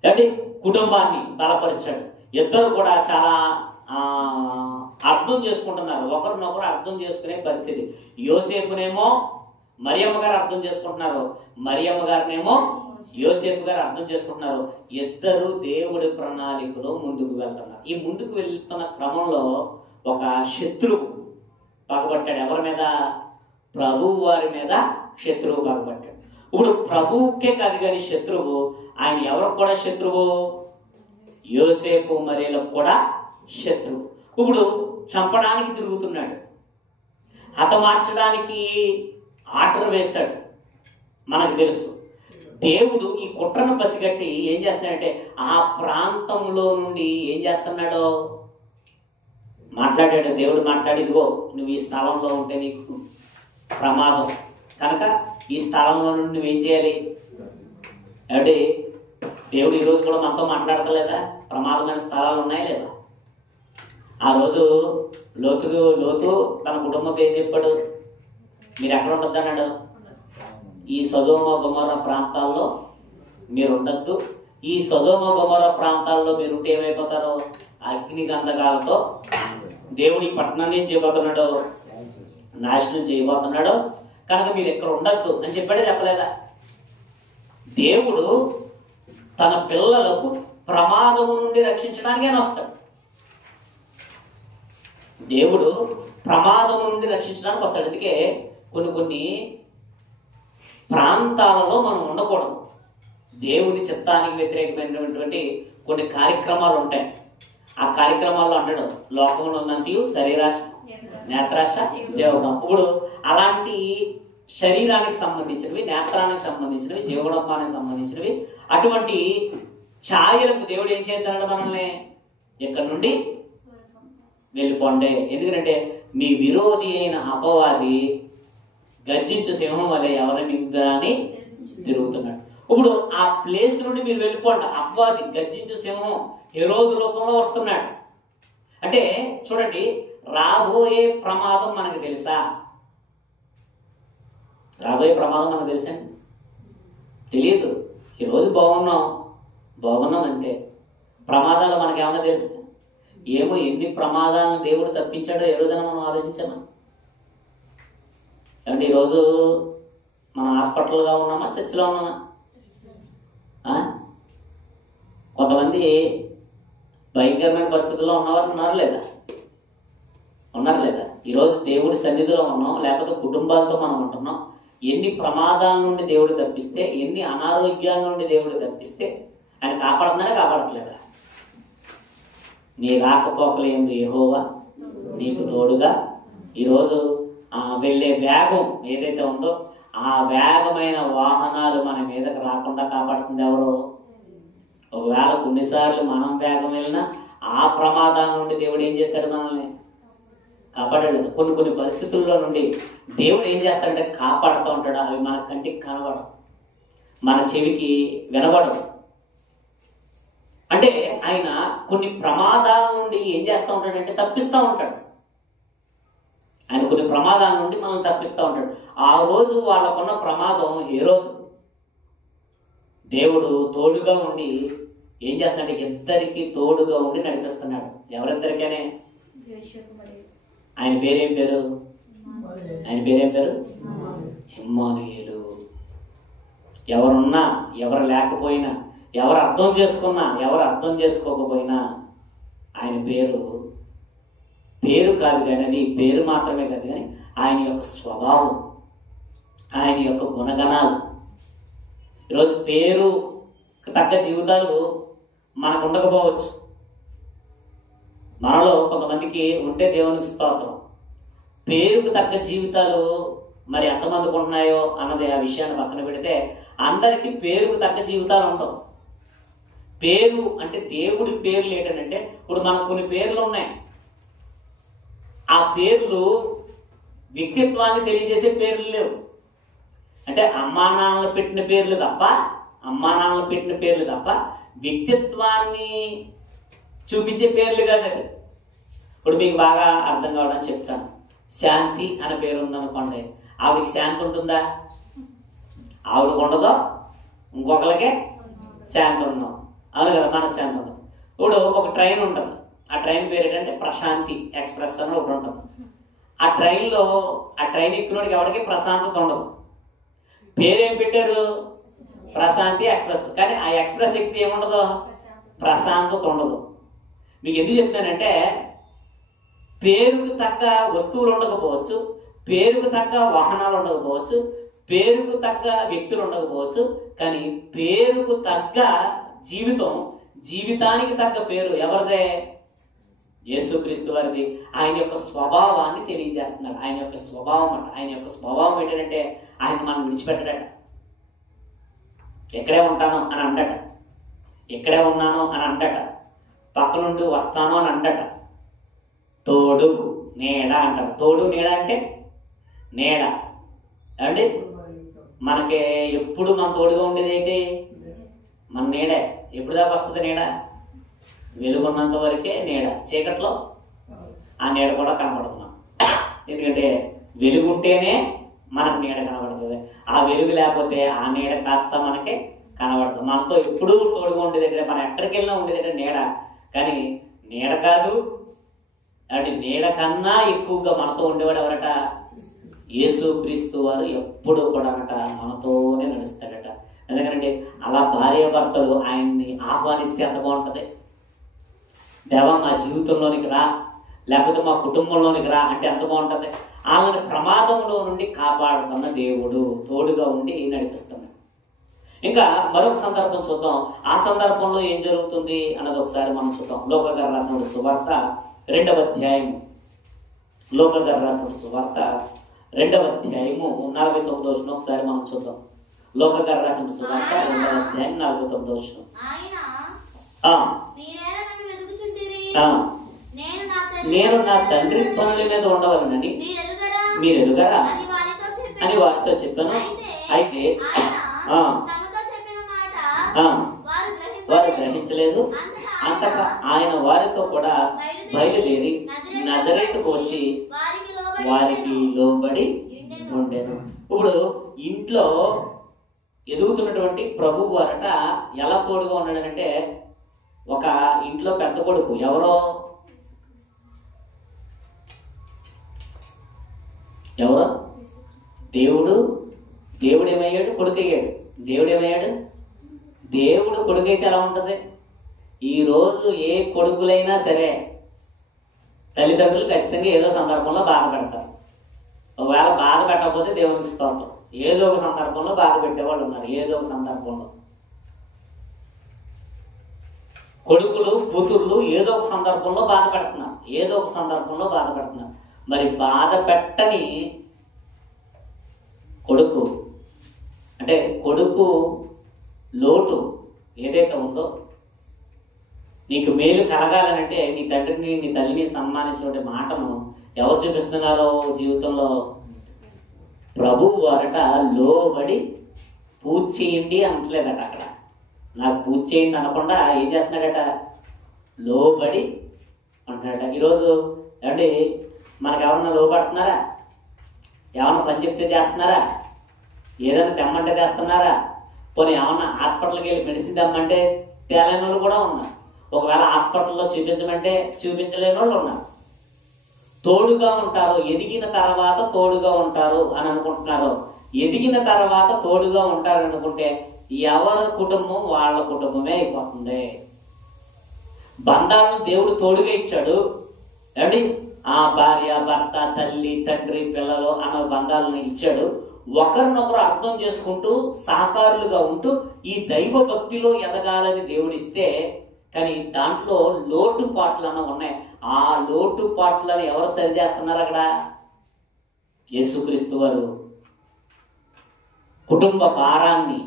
అంటే కుటుంబాన్ని బలపరిచాడు. ఇద్దరు కూడా చాలా అర్థం చేసుకుంటున్నారు, ఒకరినొకరు అర్థం చేసుకునే పరిస్థితి. యోసేపునేమో మరియమ్మ గారు అర్థం చేసుకుంటున్నారు, మరియమ్మ గారినేమో యోసేపు గారు అర్థం చేసుకుంటున్నారు. ఇద్దరు దేవుడి ప్రణాళికలో ముందుకు వెళ్తున్నారు. ఈ ముందుకు వెళ్తున్న క్రమంలో ఒక శత్రువు పగబట్టాడు. ఎవరి మీద? ప్రభువు వారి మీద శత్రువు పగబట్టాడు. ఇప్పుడు ప్రభువుకే కాదు కానీ శత్రువు, ఆయన ఎవరికి కూడా శత్రువు? యోసేపు మరియలకు కూడా శత్రువు. ఇప్పుడు చంపడానికి తిరుగుతున్నాడు, హతమార్చడానికి ఆర్డర్ వేశాడు. మనకు తెలుసు దేవుడు ఈ కుట్రను పసిగట్టి ఏం చేస్తున్నాడంటే ఆ ప్రాంతంలో నుండి ఏం చేస్తున్నాడో మాట్లాడాడు. దేవుడు మాట్లాడి, ఇదిగో నువ్వు ఈ స్థలంలో ఉంటే నీకు ప్రమాదం కనుక ఈ స్థలంలో నుండి నువ్వేం చేయాలి అంటే దేవుడు ఈరోజు కూడా మనతో మాట్లాడతలేదా? ప్రమాదమైన స్థలాలు ఉన్నాయా లేదా? ఆ రోజు లోతు తన కుటుంబంతో ఏం చెప్పాడు? మీరు ఎక్కడ ఉండొద్దు అన్నాడు. ఈ సొదొమ గొమొర్రా ప్రాంతాల్లో మీరు ఉండొద్దు, ఈ సొదొమ గొమొర్ర ప్రాంతాల్లో మీరుంటే ఏమైపోతారో అగ్ని గంధకాలతో దేవుడు ఈ పట్టణాన్ని ఏం చేయబోతున్నాడో నాశనం చేయబోతున్నాడో కనుక మీరు ఎక్కడ ఉండద్దు అని చెప్పాడే చెప్పలేదా? దేవుడు తన పిల్లలకు ప్రమాదము నుండి రక్షించడానికి ఆయన వస్తాడు. దేవుడు ప్రమాదము నుండి రక్షించడానికి వస్తాడు. అందుకే కొన్ని ప్రాంతాలలో మనం ఉండకూడదు. దేవుని చిత్తానికి వ్యతిరేకమైనటువంటి కొన్ని కార్యక్రమాలు ఉంటాయి. ఆ కార్యక్రమాల్లో అంటాడు లోకంలో ఉన్నంతయు శరీరాశ, నేత్రాశ, జీవగుణం. ఇప్పుడు అలాంటి శరీరానికి సంబంధించినవి, నేత్రానికి సంబంధించినవి, జీవగుణానికి సంబంధించినవి అటువంటి ఛాయలకు దేవుడు ఏం చేస్తున్నాడు? మనల్ని ఇక్కడి నుండి వెళ్ళిపోండే. ఎందుకంటే మీ విరోధి అయిన అపవాది గర్జించు సింహం వలె ఎవరిని మింగుదా అని తిరుగుతున్నాడు. ఇప్పుడు ఆ ప్లేస్ నుండి మీరు వెళ్ళిపోండి. అపవాది గర్జించు సింహం హెరోదు రూపంలో వస్తున్నాడు. అంటే చూడండి, రాబోయే ప్రమాదం మనకు తెలుసా? రాబోయే ప్రమాదం మనకు తెలుసా? తెలియదు. ఈరోజు బాగున్నాం అంతే. ప్రమాదాలు మనకు ఏమన్నా తెలుసు? ఏమో ఎన్ని ప్రమాదాలను దేవుడు తప్పించాడో ఏ రోజున మనం ఆలోచించామా? అంటే ఈరోజు మనం హాస్పిటల్గా ఉన్నామా, చర్చిలో ఉన్నామా? కొంతమంది భయంకరమైన పరిస్థితుల్లో ఉన్నవారు ఉన్నారు లేదా? ఈరోజు దేవుడి సన్నిధిలో ఉన్నాం, లేకపోతే కుటుంబాలతో మనం ఉంటున్నాం. ఎన్ని ప్రమాదాల నుండి దేవుడు తప్పిస్తే, ఎన్ని అనారోగ్యాల నుండి దేవుడు తప్పిస్తే ఆయన కాపాడుతున్నాడా, కాపాడట్లేదా? నీ రాకపోకలు ఏంది యెహోవా నీకు తోడుగా. ఈరోజు వెళ్ళే వేగం ఏదైతే ఉందో ఆ వేగమైన వాహనాలు మన మీదకి రాకుండా కాపాడుతుంది ఎవరు? ఒకవేళ కొన్నిసార్లు మనం వేగం వెళ్ళినా ఆ ప్రమాదాల నుండి దేవుడు ఏం చేశాడు? మనల్ని కాపాడాడు. కొన్ని పరిస్థితుల్లో నుండి దేవుడు ఏం చేస్తాడంటే కాపాడుతూ ఉంటాడు. అవి మన కంటికి కనబడవు, మన చెవికి వినబడవు. అంటే ఆయన కొన్ని ప్రమాదాల నుండి ఏం చేస్తూ ఉంటాడంటే తప్పిస్తూ ఉంటాడు. ఆయన కొన్ని ప్రమాదాల నుండి మనం తప్పిస్తూ ఉంటాడు. ఆ రోజు వాళ్ళకున్న ప్రమాదం హెరోదు. దేవుడు తోడుగా ఉండి ఏం చేస్తున్నాడు? ఇద్దరికి తోడుగా ఉండి నడిపిస్తున్నాడు. ఎవరిద్దరికైనా? ఆయన పేరేం పేరు? ఇమ్మానుయేలు. ఎవరున్నా, ఎవరు లేకపోయినా, ఎవరు అర్థం చేసుకున్నా, ఎవరు అర్థం చేసుకోకపోయినా ఆయన పేరు కాదు కానీ, అది పేరు మాత్రమే కాదు కానీ ఆయన యొక్క స్వభావం, ఆయన యొక్క గుణగణాలు. ఈరోజు పేరు తగ్గ జీవితాలు మనకు ఉండకపోవచ్చు. మనలో కొంతమందికి ఉంటే దేవునికి స్తోత్రం. పేరుకు తగ్గ జీవితాలు మరి ఎంతమందికి ఉన్నాయో అన్నది ఆ విషయాన్ని పక్కన పెడితే అందరికీ పేరుకు తగ్గ జీవితాలు ఉండవు. పేరు అంటే దేవుడి పేర్లు ఏంటంటే, ఇప్పుడు మనకు కొన్ని పేర్లు ఉన్నాయి. ఆ పేర్లు వ్యక్తిత్వాన్ని తెలియజేసే పేర్లు లేవు. అంటే అమ్మా నాన్నలు పెట్టిన పేర్లు తప్ప వ్యక్తిత్వాన్ని చూపించే పేర్లు కాదు అది. ఇప్పుడు మీకు బాగా అర్థం కావడానికి చెప్తాను. శాంతి అనే పేరు ఉందనుకోండి, ఆవిడకి శాంతి ఉంటుందా? ఆవిడకు ఉండదో, ఇంకొకరికే శాంతి ఉండవు. అవును కదా, మనశ్శాంతి ఉండదు. ఇప్పుడు ఒక ట్రైన్ ఉంటుంది. ఆ ట్రైన్ పేరు ఏంటంటే ప్రశాంతి ఎక్స్ప్రెస్ అని ఒకటి ఉంటుంది. ఆ ట్రైన్ ఎక్కినోడికి ఎవరికి ప్రశాంతత ఉండదు. పేరేం పెట్టారు? ప్రశాంతి ఎక్స్ప్రెస్. కానీ ఆ ఎక్స్ప్రెస్ ఎక్కితే ఏముండదు? ప్రశాంతత ఉండదు. మీకు ఎందుకు చెప్తానంటే, పేరుకు తగ్గ వస్తువులు ఉండకపోవచ్చు, పేరుకు తగ్గ వాహనాలు ఉండకపోవచ్చు, పేరుకు తగ్గ వ్యక్తులు ఉండకపోవచ్చు, కానీ పేరుకు తగ్గ జీవితానికి తగ్గ పేరు ఎవరిదే? యేసుక్రీస్తు వారిది. ఆయన యొక్క స్వభావాన్ని తెలియజేస్తున్నాడు. ఆయన యొక్క స్వభావం ఆయన యొక్క స్వభావం ఏంటంటే ఆయన మనం విడిచిపెట్టడట. ఎక్కడే ఉంటాను అని అండట, ఎక్కడే ఉన్నాను అని అండట, పక్క నుండి వస్తాను అని అండట. తోడు నీడ అంటారు. తోడు నీడ అంటే నీడ ఏమండి? మనకి ఎప్పుడు మన తోడుగా ఉండేది ఏంటి? మన నీడే. ఎప్పుడు దాకా వస్తుంది నీడ? వెలుగున్నంత వరకే నీడ. చీకట్లో ఆ నీడ కూడా కనబడుతున్నాం. ఎందుకంటే వెలుగుంటేనే మనకు నీడ కనబడుతుంది. ఆ వెలుగు లేకపోతే ఆ నీడ కాస్త మనకి కనబడదు. మనతో ఎప్పుడూ తోడుగా ఉండేది, మనం ఎక్కడికి వెళ్ళినా ఉండేది నీడ. కానీ నీడ కాదు, అంటే నీడ కన్నా ఎక్కువగా మనతో ఉండేవాడు ఎవరట? యేసుక్రీస్తు వారు ఎప్పుడు కూడా అనట మనతోనే నడుస్తాడట. ఎందుకంటే అలా భార్యాభర్తలు ఆయన్ని ఆహ్వానిస్తే ఎంత బాగుంటుంది. దేవా మా జీవితంలోనికి రా, లేకపోతే మా కుటుంబంలోనికి రా అంటే ఎంత బాగుంటుంది. వాళ్ళని ప్రమాదంలో నుండి కాపాడుతున్న దేవుడు తోడుగా ఉండి నడిపిస్తున్నాడు. ఇంకా మరొక సందర్భం చూద్దాం. ఆ సందర్భంలో ఏం జరుగుతుంది అన్నది ఒకసారి మనం చూద్దాం. లూకా గారు రాసిన సువార్త 2వ అధ్యాయం. లూకా గారు రాసిన సువార్త 2వ అధ్యాయము 49వ వచనం ఒకసారి మనం చూద్దాం. లూకా గారు రాసిన సువార్త 2వ అధ్యాయం 49వ వచనం. నేను నా తండ్రి పనుల మీద ఉండవలనని మీరు ఎరుగరా అని వారితో చెప్పాను. అయితే వారు గ్రహించలేదు. అంతటా ఆయన వారితో కూడా బయలుదేరి నజరేతుకు వచ్చి వారికి లోబడి ఉండెను. ఇప్పుడు ఇంట్లో ఎదుగుతున్నటువంటి ప్రభువు వారట ఎలా తోడుగా ఉన్నాడంటే, ఒక ఇంట్లో పెద్ద కొడుకు ఎవరో దేవుడు ఏమయ్యాడు? కొడుకు అయ్యాడు. దేవుడు ఏమయ్యాడు? దేవుడు కొడుకైతే ఎలా ఉంటుంది? ఈరోజు ఏ కొడుకులైనా సరే తల్లిదండ్రులు ఖచ్చితంగా ఏదో సందర్భంలో బాధ పెడతారు. ఒకవేళ బాధ పెట్టకపోతే దేవునికి స్తోత్రం. ఏదో ఒక సందర్భంలో బాధ పెట్టేవాళ్ళు ఉన్నారు. ఏదో ఒక సందర్భంలో కొడుకులు కూతుర్లు ఏదో ఒక సందర్భంలో బాధ పెడుతున్నారు. ఏదో ఒక సందర్భంలో బాధ పెడుతున్నారు. మరి బాధ పెట్టని కొడుకు అంటే కొడుకు లోటు ఏదైతే ఉందో, నీకు మేలు కలగాలనంటే నీ తండ్రిని నీ తల్లిని సన్మానించిన మాటను ఎవరు చూపిస్తున్నారో జీవితంలో? ప్రభువు వారట లోబడి పూజ చేయండి అనట్లేదట. అక్కడ నాకు పూజ చేయండి అనకుండా ఏం చేస్తున్నాడట? లోబడి అంటున్నాడట. ఈరోజు అంటే మనకు ఎవరన్నా లోబడుతున్నారా? ఏమన్నా పని చెప్తే చేస్తున్నారా? ఏదైనా తెమ్మంటే తెస్తున్నారా? పోనీ ఏమన్నా హాస్పిటల్కి వెళ్ళి మెడిసిన్ తెమ్మంటే తేలేని వాళ్ళు కూడా ఉన్నారు. ఒకవేళ హాస్పిటల్లో చూపించమంటే చూపించలేని వాళ్ళు ఉన్నారు. తోడుగా ఉంటారు, ఎదిగిన తర్వాత తోడుగా ఉంటారు అని అనుకుంటున్నారు. ఎదిగిన తర్వాత తోడుగా ఉంటారు అనుకుంటే ఎవరి కుటుంబం వాళ్ళ కుటుంబమే అయిపోతుంది. బంధాలను దేవుడు తోడుగా ఇచ్చాడు. ఏమండి, ఆ భార్య భర్త తల్లి తండ్రి పిల్లలు అన్న బంధాలను ఇచ్చాడు. ఒకరినొకరు అర్థం చేసుకుంటూ సహకారులుగా ఉంటూ ఈ దైవ భక్తిలో ఎదగాలని దేవుడిస్తే, కానీ దాంట్లో లోటుపాట్లు అన్న ఉన్నాయి. ఆ లోటుపాట్లను ఎవరు సరి చేస్తున్నారు? అక్కడ యేసుక్రీస్తు వారు కుటుంబ భారాన్ని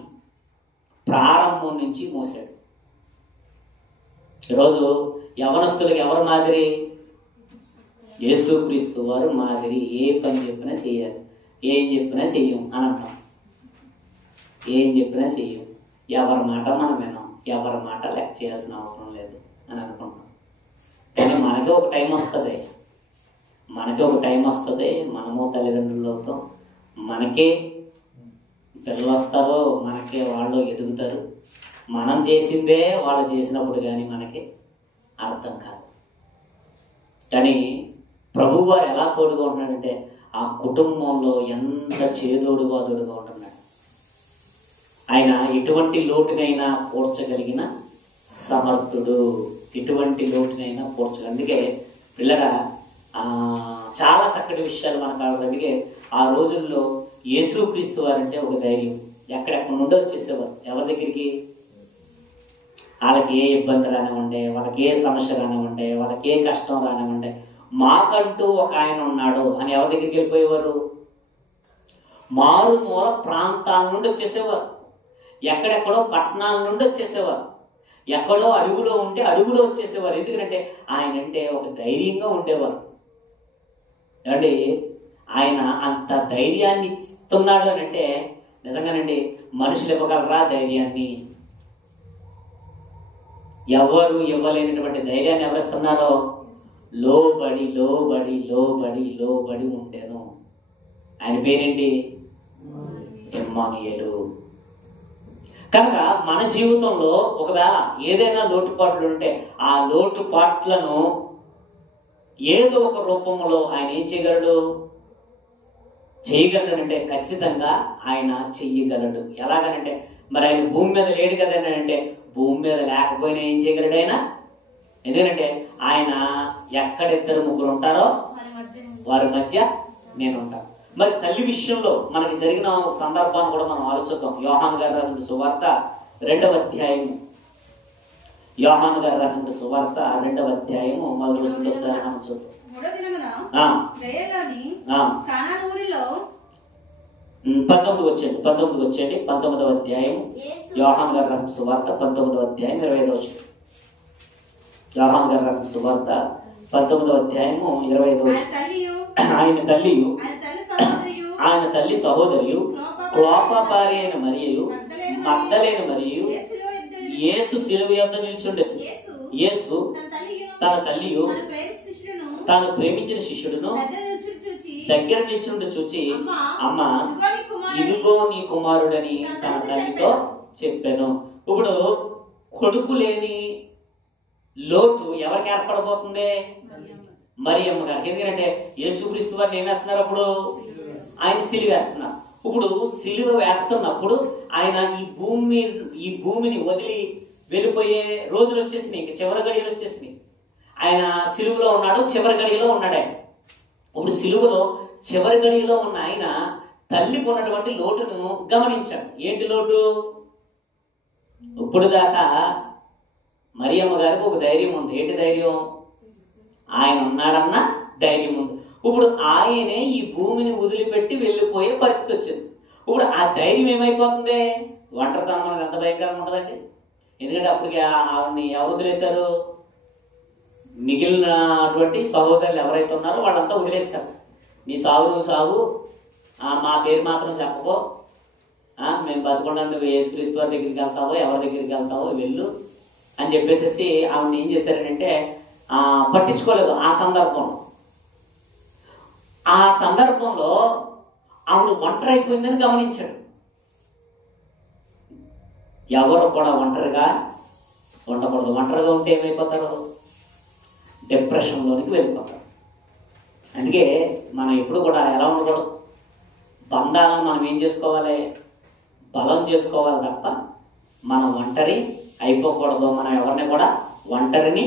ప్రారంభం నుంచి మోసాడు. ఈరోజు యవనస్తులకు ఎవరు మాదిరి? యేసుక్రీస్తు వారు మాదిరి. ఏ పని చెప్పినా చెయ్యాలి, ఏం చెప్పినా చెయ్యం అని అంటాం. ఏం చెప్పినా చెయ్యం, ఎవరి మాట మనం వినాం, ఎవరి మాట లెక్క చేయాల్సిన అవసరం లేదు అని అనుకుంటాం. కానీ మనకే ఒక టైం వస్తుంది, మనము తల్లిదండ్రులతో మనకే పిల్లలు వస్తారో, మనకే వాళ్ళు ఎదుగుతారు. మనం చేసిందే వాళ్ళు చేసినప్పుడు కానీ మనకి అర్థం కాదు. కానీ ప్రభువు వారు ఎలా తోడుగా ఉంటున్నాడంటే, ఆ కుటుంబంలో ఎంత చేదోడుగా ఉంటున్నాడు. ఆయన ఎటువంటి లోటునైనా పూడ్చగలిగిన సమర్థుడు. ఎటువంటి లోటునైనా అందుకే పిల్లరా చాలా చక్కటి విషయాలు మనకు ఆడదు. అందుకే ఆ రోజుల్లో యేసుక్రీస్తు వారంటే ఒక ధైర్యం. ఎక్కడెక్కడ నుండి వచ్చేసేవారు ఎవరి దగ్గరికి? వాళ్ళకి ఏ ఇబ్బంది రానివ్వండి, వాళ్ళకి ఏ సమస్య రానివ్వండి, వాళ్ళకి ఏ కష్టం రానివ్వండి, మాకంటూ ఒక ఆయన ఉన్నాడు అని ఎవరి దగ్గరికి వెళ్ళిపోయేవారు? మారుమూల ప్రాంతాల నుండి వచ్చేసేవారు. ఎక్కడెక్కడో పట్టణాల నుండి వచ్చేసేవారు. ఎక్కడో అడుగులో ఉంటే అడుగులో వచ్చేసేవారు. ఎందుకంటే ఆయన అంటే ఒక ధైర్యంగా ఉండేవారు. అంటే ఆయన అంత ధైర్యాన్ని ఇస్తున్నాడు అని అంటే నిజంగానండి మనుషులు ఇవ్వగలరా ధైర్యాన్ని? ఎవరు ఇవ్వలేనటువంటి ధైర్యాన్ని ఎవరిస్తున్నారో? లోబడి లోబడి లోబడి లోబడి ఉండేను. ఆయన పేరేంటి? ఇమ్మానుయేలు. కనుక మన జీవితంలో ఒకవేళ ఏదైనా లోటుపాట్లు ఉంటే ఆ లోటుపాట్లను ఏదో ఒక రూపంలో ఆయన ఏం చేయగలడు? చేయగలడనంటే ఖచ్చితంగా ఆయన చెయ్యగలడు. ఎలాగనంటే మరి ఆయన భూమి మీద లేడు కదనంటే భూమి మీద లేకపోయినా ఏం చేయగలడు ఆయన? ఎందుకంటే ఆయన ఎక్కడిద్దరు ముగ్గురు ఉంటారో వారి మధ్య నేను ఉంటాను. మరి తల్లి విషయంలో మనకి జరిగిన ఒక సందర్భాన్ని కూడా మనం ఆలోచిద్దాం. యోహాను గారు రాసిన సువార్త 2వ అధ్యాయము. యోహాను గారు రాసిన సువార్త 2వ అధ్యాయము మొదటి వచనం ఒకసారి మనం చూద్దాం. 19 వచ్చేయండి. 19వ అధ్యాయము యోహాను గారు రాసిన సువార్త 19వ అధ్యాయం 25వ వచనం. యోహాను గారు రాసిన సువార్త 19వ అధ్యాయము 25వ వచనం. ఆయన తల్లి సహోదరియు క్లోపాపారి అయిన మరియు మగ్దలేని మరియు యేసు సిలువ యొద్ద నిల్చుండెను. యేసు తన తల్లియు తాను ప్రేమించిన శిష్యుడును దగ్గర నిల్చుండి చూచి, అమ్మ ఇదిగో నీ కుమారుడని తన తల్లితో చెప్పాను. ఇప్పుడు కొడుకు లేని లోటు ఎవరికి ఏర్పడబోతుంది? మరియమ్మ గారికి. ఎందుకంటే యేసుక్రీస్తు వారిని ఏం వేస్తున్నారు? అప్పుడు ఆయన సిలువ వేస్తున్నారు. ఇప్పుడు సిలువ వేస్తున్నప్పుడు ఆయన ఈ భూమిని వదిలి వెళ్ళిపోయే రోజులు వచ్చేసినాయి. ఇంక చివరి గడియలు వచ్చేసినాయి. ఆయన సిలువలో ఉన్నాడు, చివరి గడియలో ఉన్నాడు ఆయన. ఇప్పుడు సిలువలో చివరి గడియలో ఉన్న ఆయన తల్లికి ఉన్నటువంటి లోటును గమనించాడు. ఏంటి లోటు? ఇప్పుడు దాకా మరియమ్మ గారికి ఒక ధైర్యం ఉంది. ఏంటి ధైర్యం? ఆయన ఉన్నాడన్న ధైర్యం ఉంది. ఇప్పుడు ఆయనే ఈ భూమిని వదిలిపెట్టి వెళ్ళిపోయే పరిస్థితి వచ్చింది. ఇప్పుడు ఆ ధైర్యం ఏమైపోతుంది? ఒంటరితనం మనకు ఎంత భయంకరంగా ఉంటుందండి. ఎందుకంటే అప్పటికి ఆవిడ్ని ఎవరు వదిలేశారు? మిగిలినటువంటి సహోదరులు ఎవరైతే ఉన్నారో వాళ్ళంతా వదిలేశారు. నీ సాగు నువ్వు సాగు, మా పేరు మాత్రం చెప్పకో, మేము బతకుండా నువ్వు యేసుక్రీస్తు వారి దగ్గరికి వెళ్తావో ఎవరి దగ్గరికి వెళ్తావో వెళ్ళు అని చెప్పేసి ఆవిడని ఏం చేశారంటే పట్టించుకోలేదు. ఆ సందర్భంలో ఆవిడ ఒంటరి అయిపోయిందని గమనించాడు. ఎవరు కూడా ఒంటరిగా ఉండకూడదు. ఒంటరిగా ఉంటే ఏమైపోతారు? డిప్రెషన్లోనికి వెళ్ళిపోతారు. అందుకే మనం ఎప్పుడు కూడా ఎలా ఉండకూడదు? బంధాలను మనం ఏం చేసుకోవాలి? బలం చేసుకోవాలి తప్ప మనం ఒంటరి అయిపోకూడదు. మనం ఎవరిని కూడా ఒంటరిని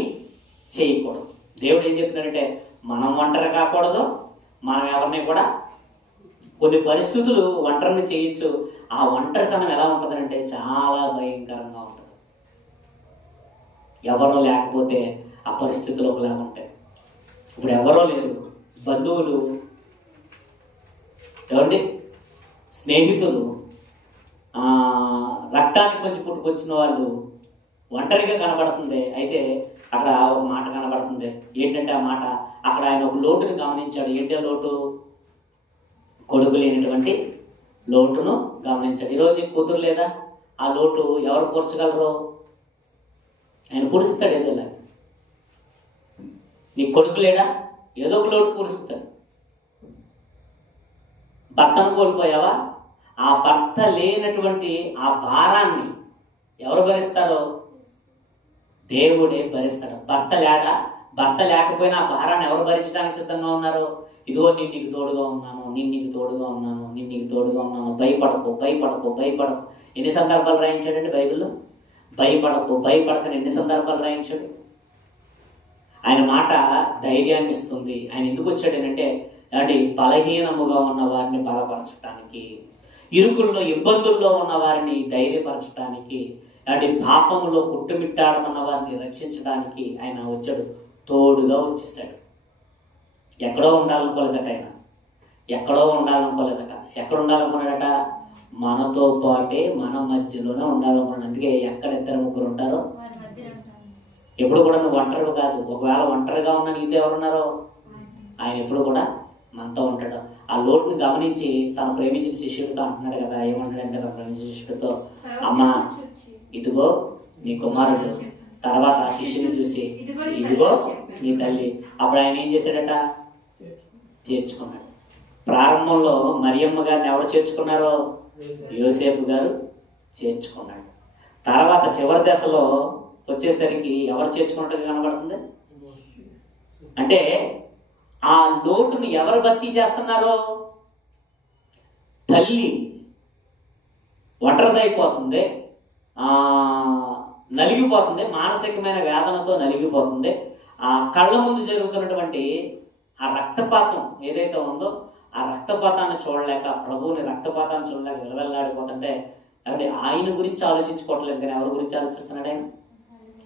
చేయకూడదు. దేవుడు ఏం చెప్తున్నాడంటే మనం ఒంటరి కాకూడదు, మనం ఎవరిని కూడా కొన్ని పరిస్థితులు ఒంటరిని చేయొచ్చు. ఆ ఒంటరితనం ఎలా ఉంటుందంటే చాలా భయంకరంగా ఉంటుంది. ఎవరో లేకపోతే ఆ పరిస్థితులు ఒకలా ఉంటాయి. ఇప్పుడు ఎవరో లేరు, బంధువులు ఏమండి, స్నేహితులు, రక్తానికి పంచి పుట్టుకొచ్చిన వాళ్ళు ఒంటరిగా కనబడుతుంది. అయితే అక్కడ ఒక మాట కనబడుతుంది. ఏంటంటే ఆ మాట అక్కడ ఆయన ఒక లోటుని గమనించాడు. ఏంటి లోటు? కొడుకు లేనటువంటి లోటును గమనించాడు. ఈరోజు నీకు కూతురు లేదా? ఆ లోటు ఎవరు పూడ్చగలరు? ఆయన పూడుస్తాడు. ఏదోలా నీ కొడుకు లేడా? ఏదో ఒక లోటు పూడుస్తాడు. భర్తను కోల్పోయావా? ఆ భర్త లేనటువంటి ఆ భారాన్ని ఎవరు భరిస్తారో దేవుడే భరిస్తాడు. భర్త లేకపోయినా ఆ భారాన్ని ఎవరు భరించడానికి సిద్ధంగా ఉన్నారు? ఇదిగో నేను నీకు తోడుగా ఉన్నాను, నేను నీకు తోడుగా ఉన్నాను, నేను నీకు తోడుగా ఉన్నాను, భయపడకు భయపడకు భయపడకు. ఎన్ని సందర్భాలు రాయించాడండి బైబిల్లో? భయపడకు భయపడకని ఎన్ని సందర్భాలు రాయించాడు? ఆయన మాట ధైర్యాన్ని ఇస్తుంది. ఆయన ఎందుకు వచ్చాడనంటే అంటే బలహీనముగా ఉన్న వారిని బలపరచడానికి, ఇరుకుల్లో ఇబ్బందుల్లో ఉన్న వారిని ధైర్యపరచడానికి, అంటే పాపములో కుట్టుమిట్టాడుతున్న వారిని రక్షించడానికి ఆయన వచ్చాడు. తోడుగా వచ్చేసాడు. ఎక్కడో ఉండాలనుకోలేదట ఆయన. ఎక్కడ ఉండాలనుకున్నాడట? మనతో పాటే మన మధ్యలోనే ఉండాలనుకున్నాడు. అందుకే ఎక్కడ ఇద్దరు ముగ్గురు ఉంటారో ఎప్పుడు కూడా నువ్వు ఒంటరిగా కాదు. ఒకవేళ ఒంటరిగా ఉన్న నీతో ఎవరున్నారో ఆయన ఎప్పుడు కూడా మనతో ఉంటాడు. ఆ లోటుని గమనించి తను ప్రేమించిన శిష్యుడితో అంటున్నాడు కదా. ఏమంటాడంటే తను ప్రేమించిన శిష్యుడితో, అమ్మ ఇదిగో నీ కుమారుడు. తర్వాత ఆ శిష్యుని చూసి ఇదిగో నీ తల్లి. అప్పుడు ఆయన ఏం చేశాడట? చేర్చుకున్నాడు. ప్రారంభంలో మరియమ్మ గారిని ఎవరు చేర్చుకున్నారో యోసేపు గారు చేర్చుకున్నాడు. తర్వాత చివరి దశలో వచ్చేసరికి ఎవరు చేర్చుకున్నట్టుగా కనబడుతుంది అంటే ఆ లోటుని ఎవరు భర్తీ చేస్తున్నారో? తల్లి ఒంటరిదైపోతుంది, నలిగిపోతుంది, మానసికమైన వేదనతో నలిగిపోతుంది. ఆ కళ్ళ ముందు జరుగుతున్నటువంటి ఆ రక్తపాతం ఏదైతే ఉందో ఆ రక్తపాతాన్ని చూడలేక, ప్రభువుని రక్తపాతాన్ని చూడలేక విలవెల్లాడిపోతుంటే అంటే ఆయన గురించి ఆలోచించుకోవట్లేదు కానీ ఎవరి గురించి ఆలోచిస్తున్నాడు ఆయన?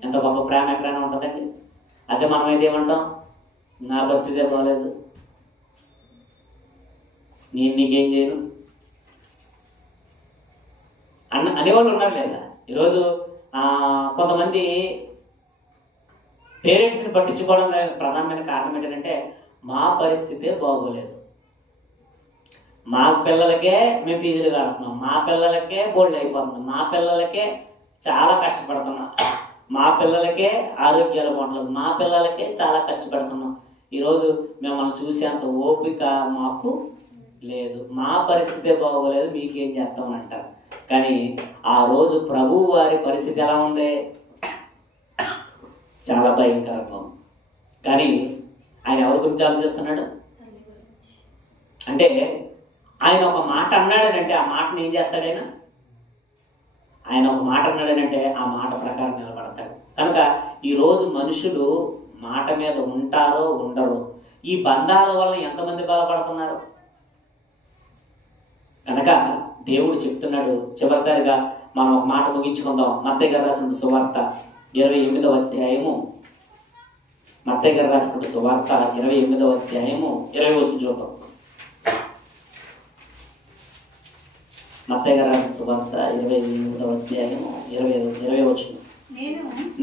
ఎంత గొప్ప ప్రేమ ఎక్కడైనా ఉంటుందండి. అదే మనమైతే ఏమంటాం? నా బర్త్డే బాగలేదు, నేను నీకేం చేయను అనేవాళ్ళు ఉన్నారు లేదా? ఈరోజు కొంతమంది పేరెంట్స్ని పట్టించుకోవడం ప్రధానమైన కారణం ఏంటంటే మా పరిస్థితే బాగోలేదు, మా పిల్లలకే మేము ఫీజులు కడుతున్నాం, మా పిల్లలకే బోల్డ్ అయిపోతున్నాం, మా పిల్లలకే చాలా కష్టపడుతున్నాం, మా పిల్లలకే ఆరోగ్యాలు బాగుంటుంది, మా పిల్లలకే చాలా ఖర్చు పెడుతున్నాం. ఈరోజు మిమ్మల్ని చూసేంత ఓపిక మాకు లేదు, మా పరిస్థితే బాగోలేదు, మీకేం చేస్తామని అంటారు. కానీ ఆ రోజు ప్రభువు వారి పరిస్థితి ఎలా ఉంది? చాలా భయంకరంగా ఉంది. కానీ ఆయన ఎవరి గురించి ఆలోచిస్తున్నాడు అంటే ఆయన ఒక మాట అన్నాడనంటే ఆ మాటను ఏం చేస్తాడు? ఆయన ఒక మాట అన్నాడనంటే ఆ మాట ప్రకారం నిలబడతాడు. కనుక ఈరోజు మనుషులు మాట మీద ఉంటారో ఉండరో, ఈ బంధాల వల్ల ఎంతమంది బలపడుతున్నారు? కనుక దేవుడు చెప్తున్నాడు. చివరిసారిగా మనం ఒక మాట ముగించుకుందాం. మత్తయి గారు రాసిన సువార్త 28వ అధ్యాయము, మత్తయి గారు రాసిన సువార్త 28వ అధ్యాయము 20 వచనం చూద్దాం. మత్తయి గారు రాసిన సువార్త 28వ అధ్యాయము 20 వచనం.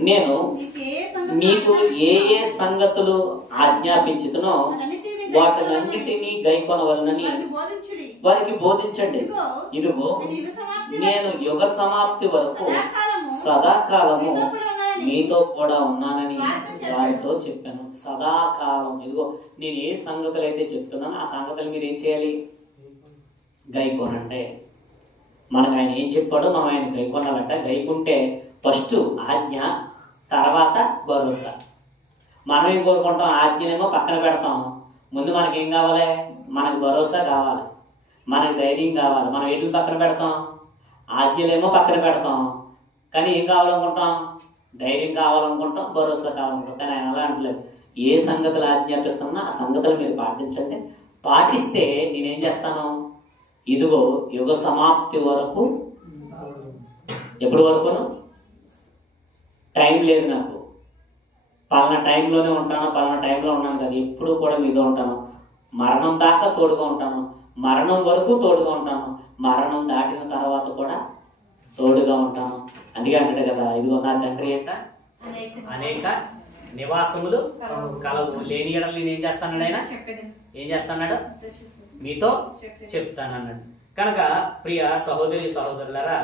నేను మీకు ఏ ఏ సంగతులు ఆజ్ఞాపించుతునో వాటినన్నిటినీ గైకొనవలనని వారికి బోధించండి. ఇదిగో నేను యుగ సమాప్తి వరకు సదాకాలము మీతో కూడా ఉన్నానని వారితో చెప్పాను. సదాకాలం. ఇదిగో నేను ఏ సంగతులు అయితే చెప్తున్నానో ఆ సంగతులు మీరు ఏం చేయాలి? గైకొనండి. మనకు ఆయన ఏం చెప్పాడో మనం ఆయన గైకొనాలంట. గైకుంటే ఫస్ట్ ఆజ్ఞ, తర్వాత భరోసా. మనం ఏం కోరుకుంటాం? ఆజ్ఞనేమో పక్కన పెడతాం. ముందు మనకేం కావాలి? మనకు భరోసా కావాలి, మనకు ధైర్యం కావాలి. మనం వీటిని పక్కన పెడతాం, ఆజ్ఞలేమో పక్కన పెడతాం. కానీ ఏం కావాలనుకుంటాం? ధైర్యం కావాలనుకుంటాం, భరోసా కావాలనుకుంటాం. కానీ ఆయన అలా అంటలేదు. ఏ సంగతులు ఆజ్ఞాపిస్తున్నా ఆ సంగతులు మీరు పాటించండి. పాటిస్తే నేనేం చేస్తాను? ఇదిగో యుగ సమాప్తి వరకు. ఎప్పటి వరకును? టైం లేదు నాకు, పలానా టైంలోనే ఉంటాను, పలానా టైంలో ఉన్నాను కదా, ఎప్పుడు కూడా మీతో ఉంటాను. మరణం దాకా తోడుగా ఉంటాను, మరణం వరకు తోడుగా ఉంటాను, మరణం దాటిన తర్వాత కూడా తోడుగా ఉంటాను. అందుకే అంటాడు కదా, ఇదిగో నా తండ్రి ఏంట అనేక నివాసములు కలవు, లేని ఎడలు నేను ఏం చేస్తాను? ఆయన ఏం చేస్తాడు? మీతో చెప్తాను అన్నాడు. కనుక ప్రియ సహోదరి సహోదరులారా,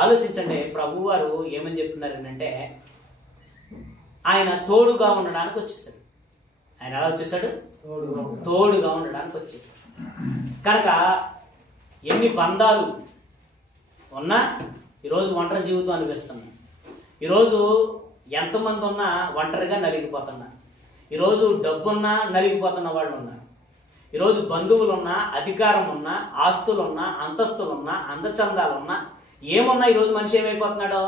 ఆలోచించండి. ప్రభు వారు ఏమని చెప్తున్నారు అంటే ఆయన తోడుగా ఉండడానికి వచ్చేసాడు. ఆయన ఎలా వచ్చేసాడు? తోడుగా ఉండడానికి వచ్చేసాడు. కనుక ఎన్ని బంధాలు ఉన్నా ఈరోజు ఒంటరి జీవితం అనిపిస్తున్నాం. ఈరోజు ఎంతమంది ఉన్నా ఒంటరిగా నలిగిపోతున్నారు. ఈరోజు డబ్బున్నా నలిగిపోతున్న వాళ్ళు ఉన్నారు. ఈరోజు బంధువులున్నా, అధికారం ఉన్నా, ఆస్తులున్నా, అంతస్తులున్నా, అందచందాలున్నా, ఏమున్నా ఈరోజు మనిషి ఏమైపోతున్నాడో?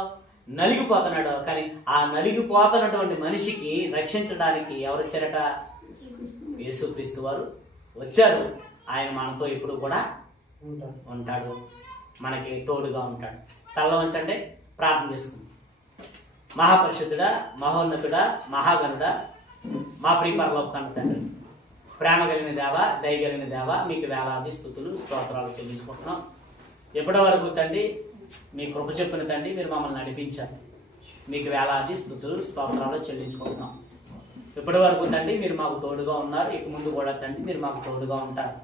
నలిగిపోతున్నాడు. కానీ ఆ నలిగిపోతున్నటువంటి మనిషికి రక్షించడానికి ఎవరు వచ్చారట? యేసుక్రీస్తు వారు వచ్చారు. ఆయన మనతో ఎప్పుడు కూడా ఉంటాడు, మనకి తోడుగా ఉంటాడు. తల వంచండి, ప్రార్థన చేసుకుందాం. మహాపరిశుద్ధుడా, మహోన్నతుడా, మహాగణుడా, మా ప్రియ పరలోకపు తండ్రి, ప్రేమ కలిగిన దేవ, దయ కలిగిన దేవ, మీకు వేలాది స్తుతులు స్తోత్రాలు చెల్లించుకుంటున్నాం. ఎప్పటి వరకు తండ్రి మీ కృప చెప్పిన తండ్రి మీరు మమ్మల్ని నడిపించారు. మీకు వేలాది స్తుతులు స్తోత్రాలు చెల్లించుకుంటున్నాం. ఇప్పటి వరకు తండ్రి మీరు మాకు తోడుగా ఉన్నారు, ఇక ముందు కూడా తండ్రి మీరు మాకు తోడుగా ఉంటారు.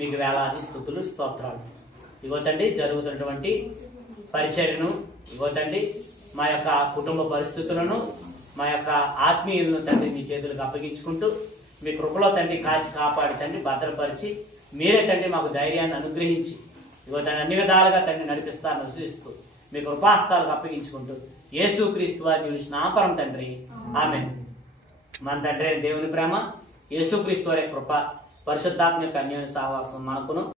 మీకు వేలాది స్తుతులు స్తోత్రాలు. ఇగో తండ్రి జరుగుతున్నటువంటి పరిచర్యను, ఇగో తండ్రి మా యొక్క కుటుంబ పరిస్థితులను, మా యొక్క ఆత్మీయులను తండ్రి మీ చేతులకు అప్పగించుకుంటూ మీ కృపలో తండ్రి కాచి కాపాడి తండ్రి భద్రపరిచి మీరే తండ్రి మాకు ధైర్యాన్ని అనుగ్రహించి ఇగో తండ్రి అన్ని విధాలుగా తండ్రి నడిపిస్తాను సూచిస్తూ మీ కృపాస్తాలకు అప్పగించుకుంటూ యేసుక్రీస్తు వారి చూసిన నామపరం తండ్రి ఆమేన్. మన తండ్రి దేవుని ప్రేమ, యేసుక్రీస్తు వారి కృప, పరిశుద్ధాత్మ యొక్క అన్యోన్య సహవాసం మనకును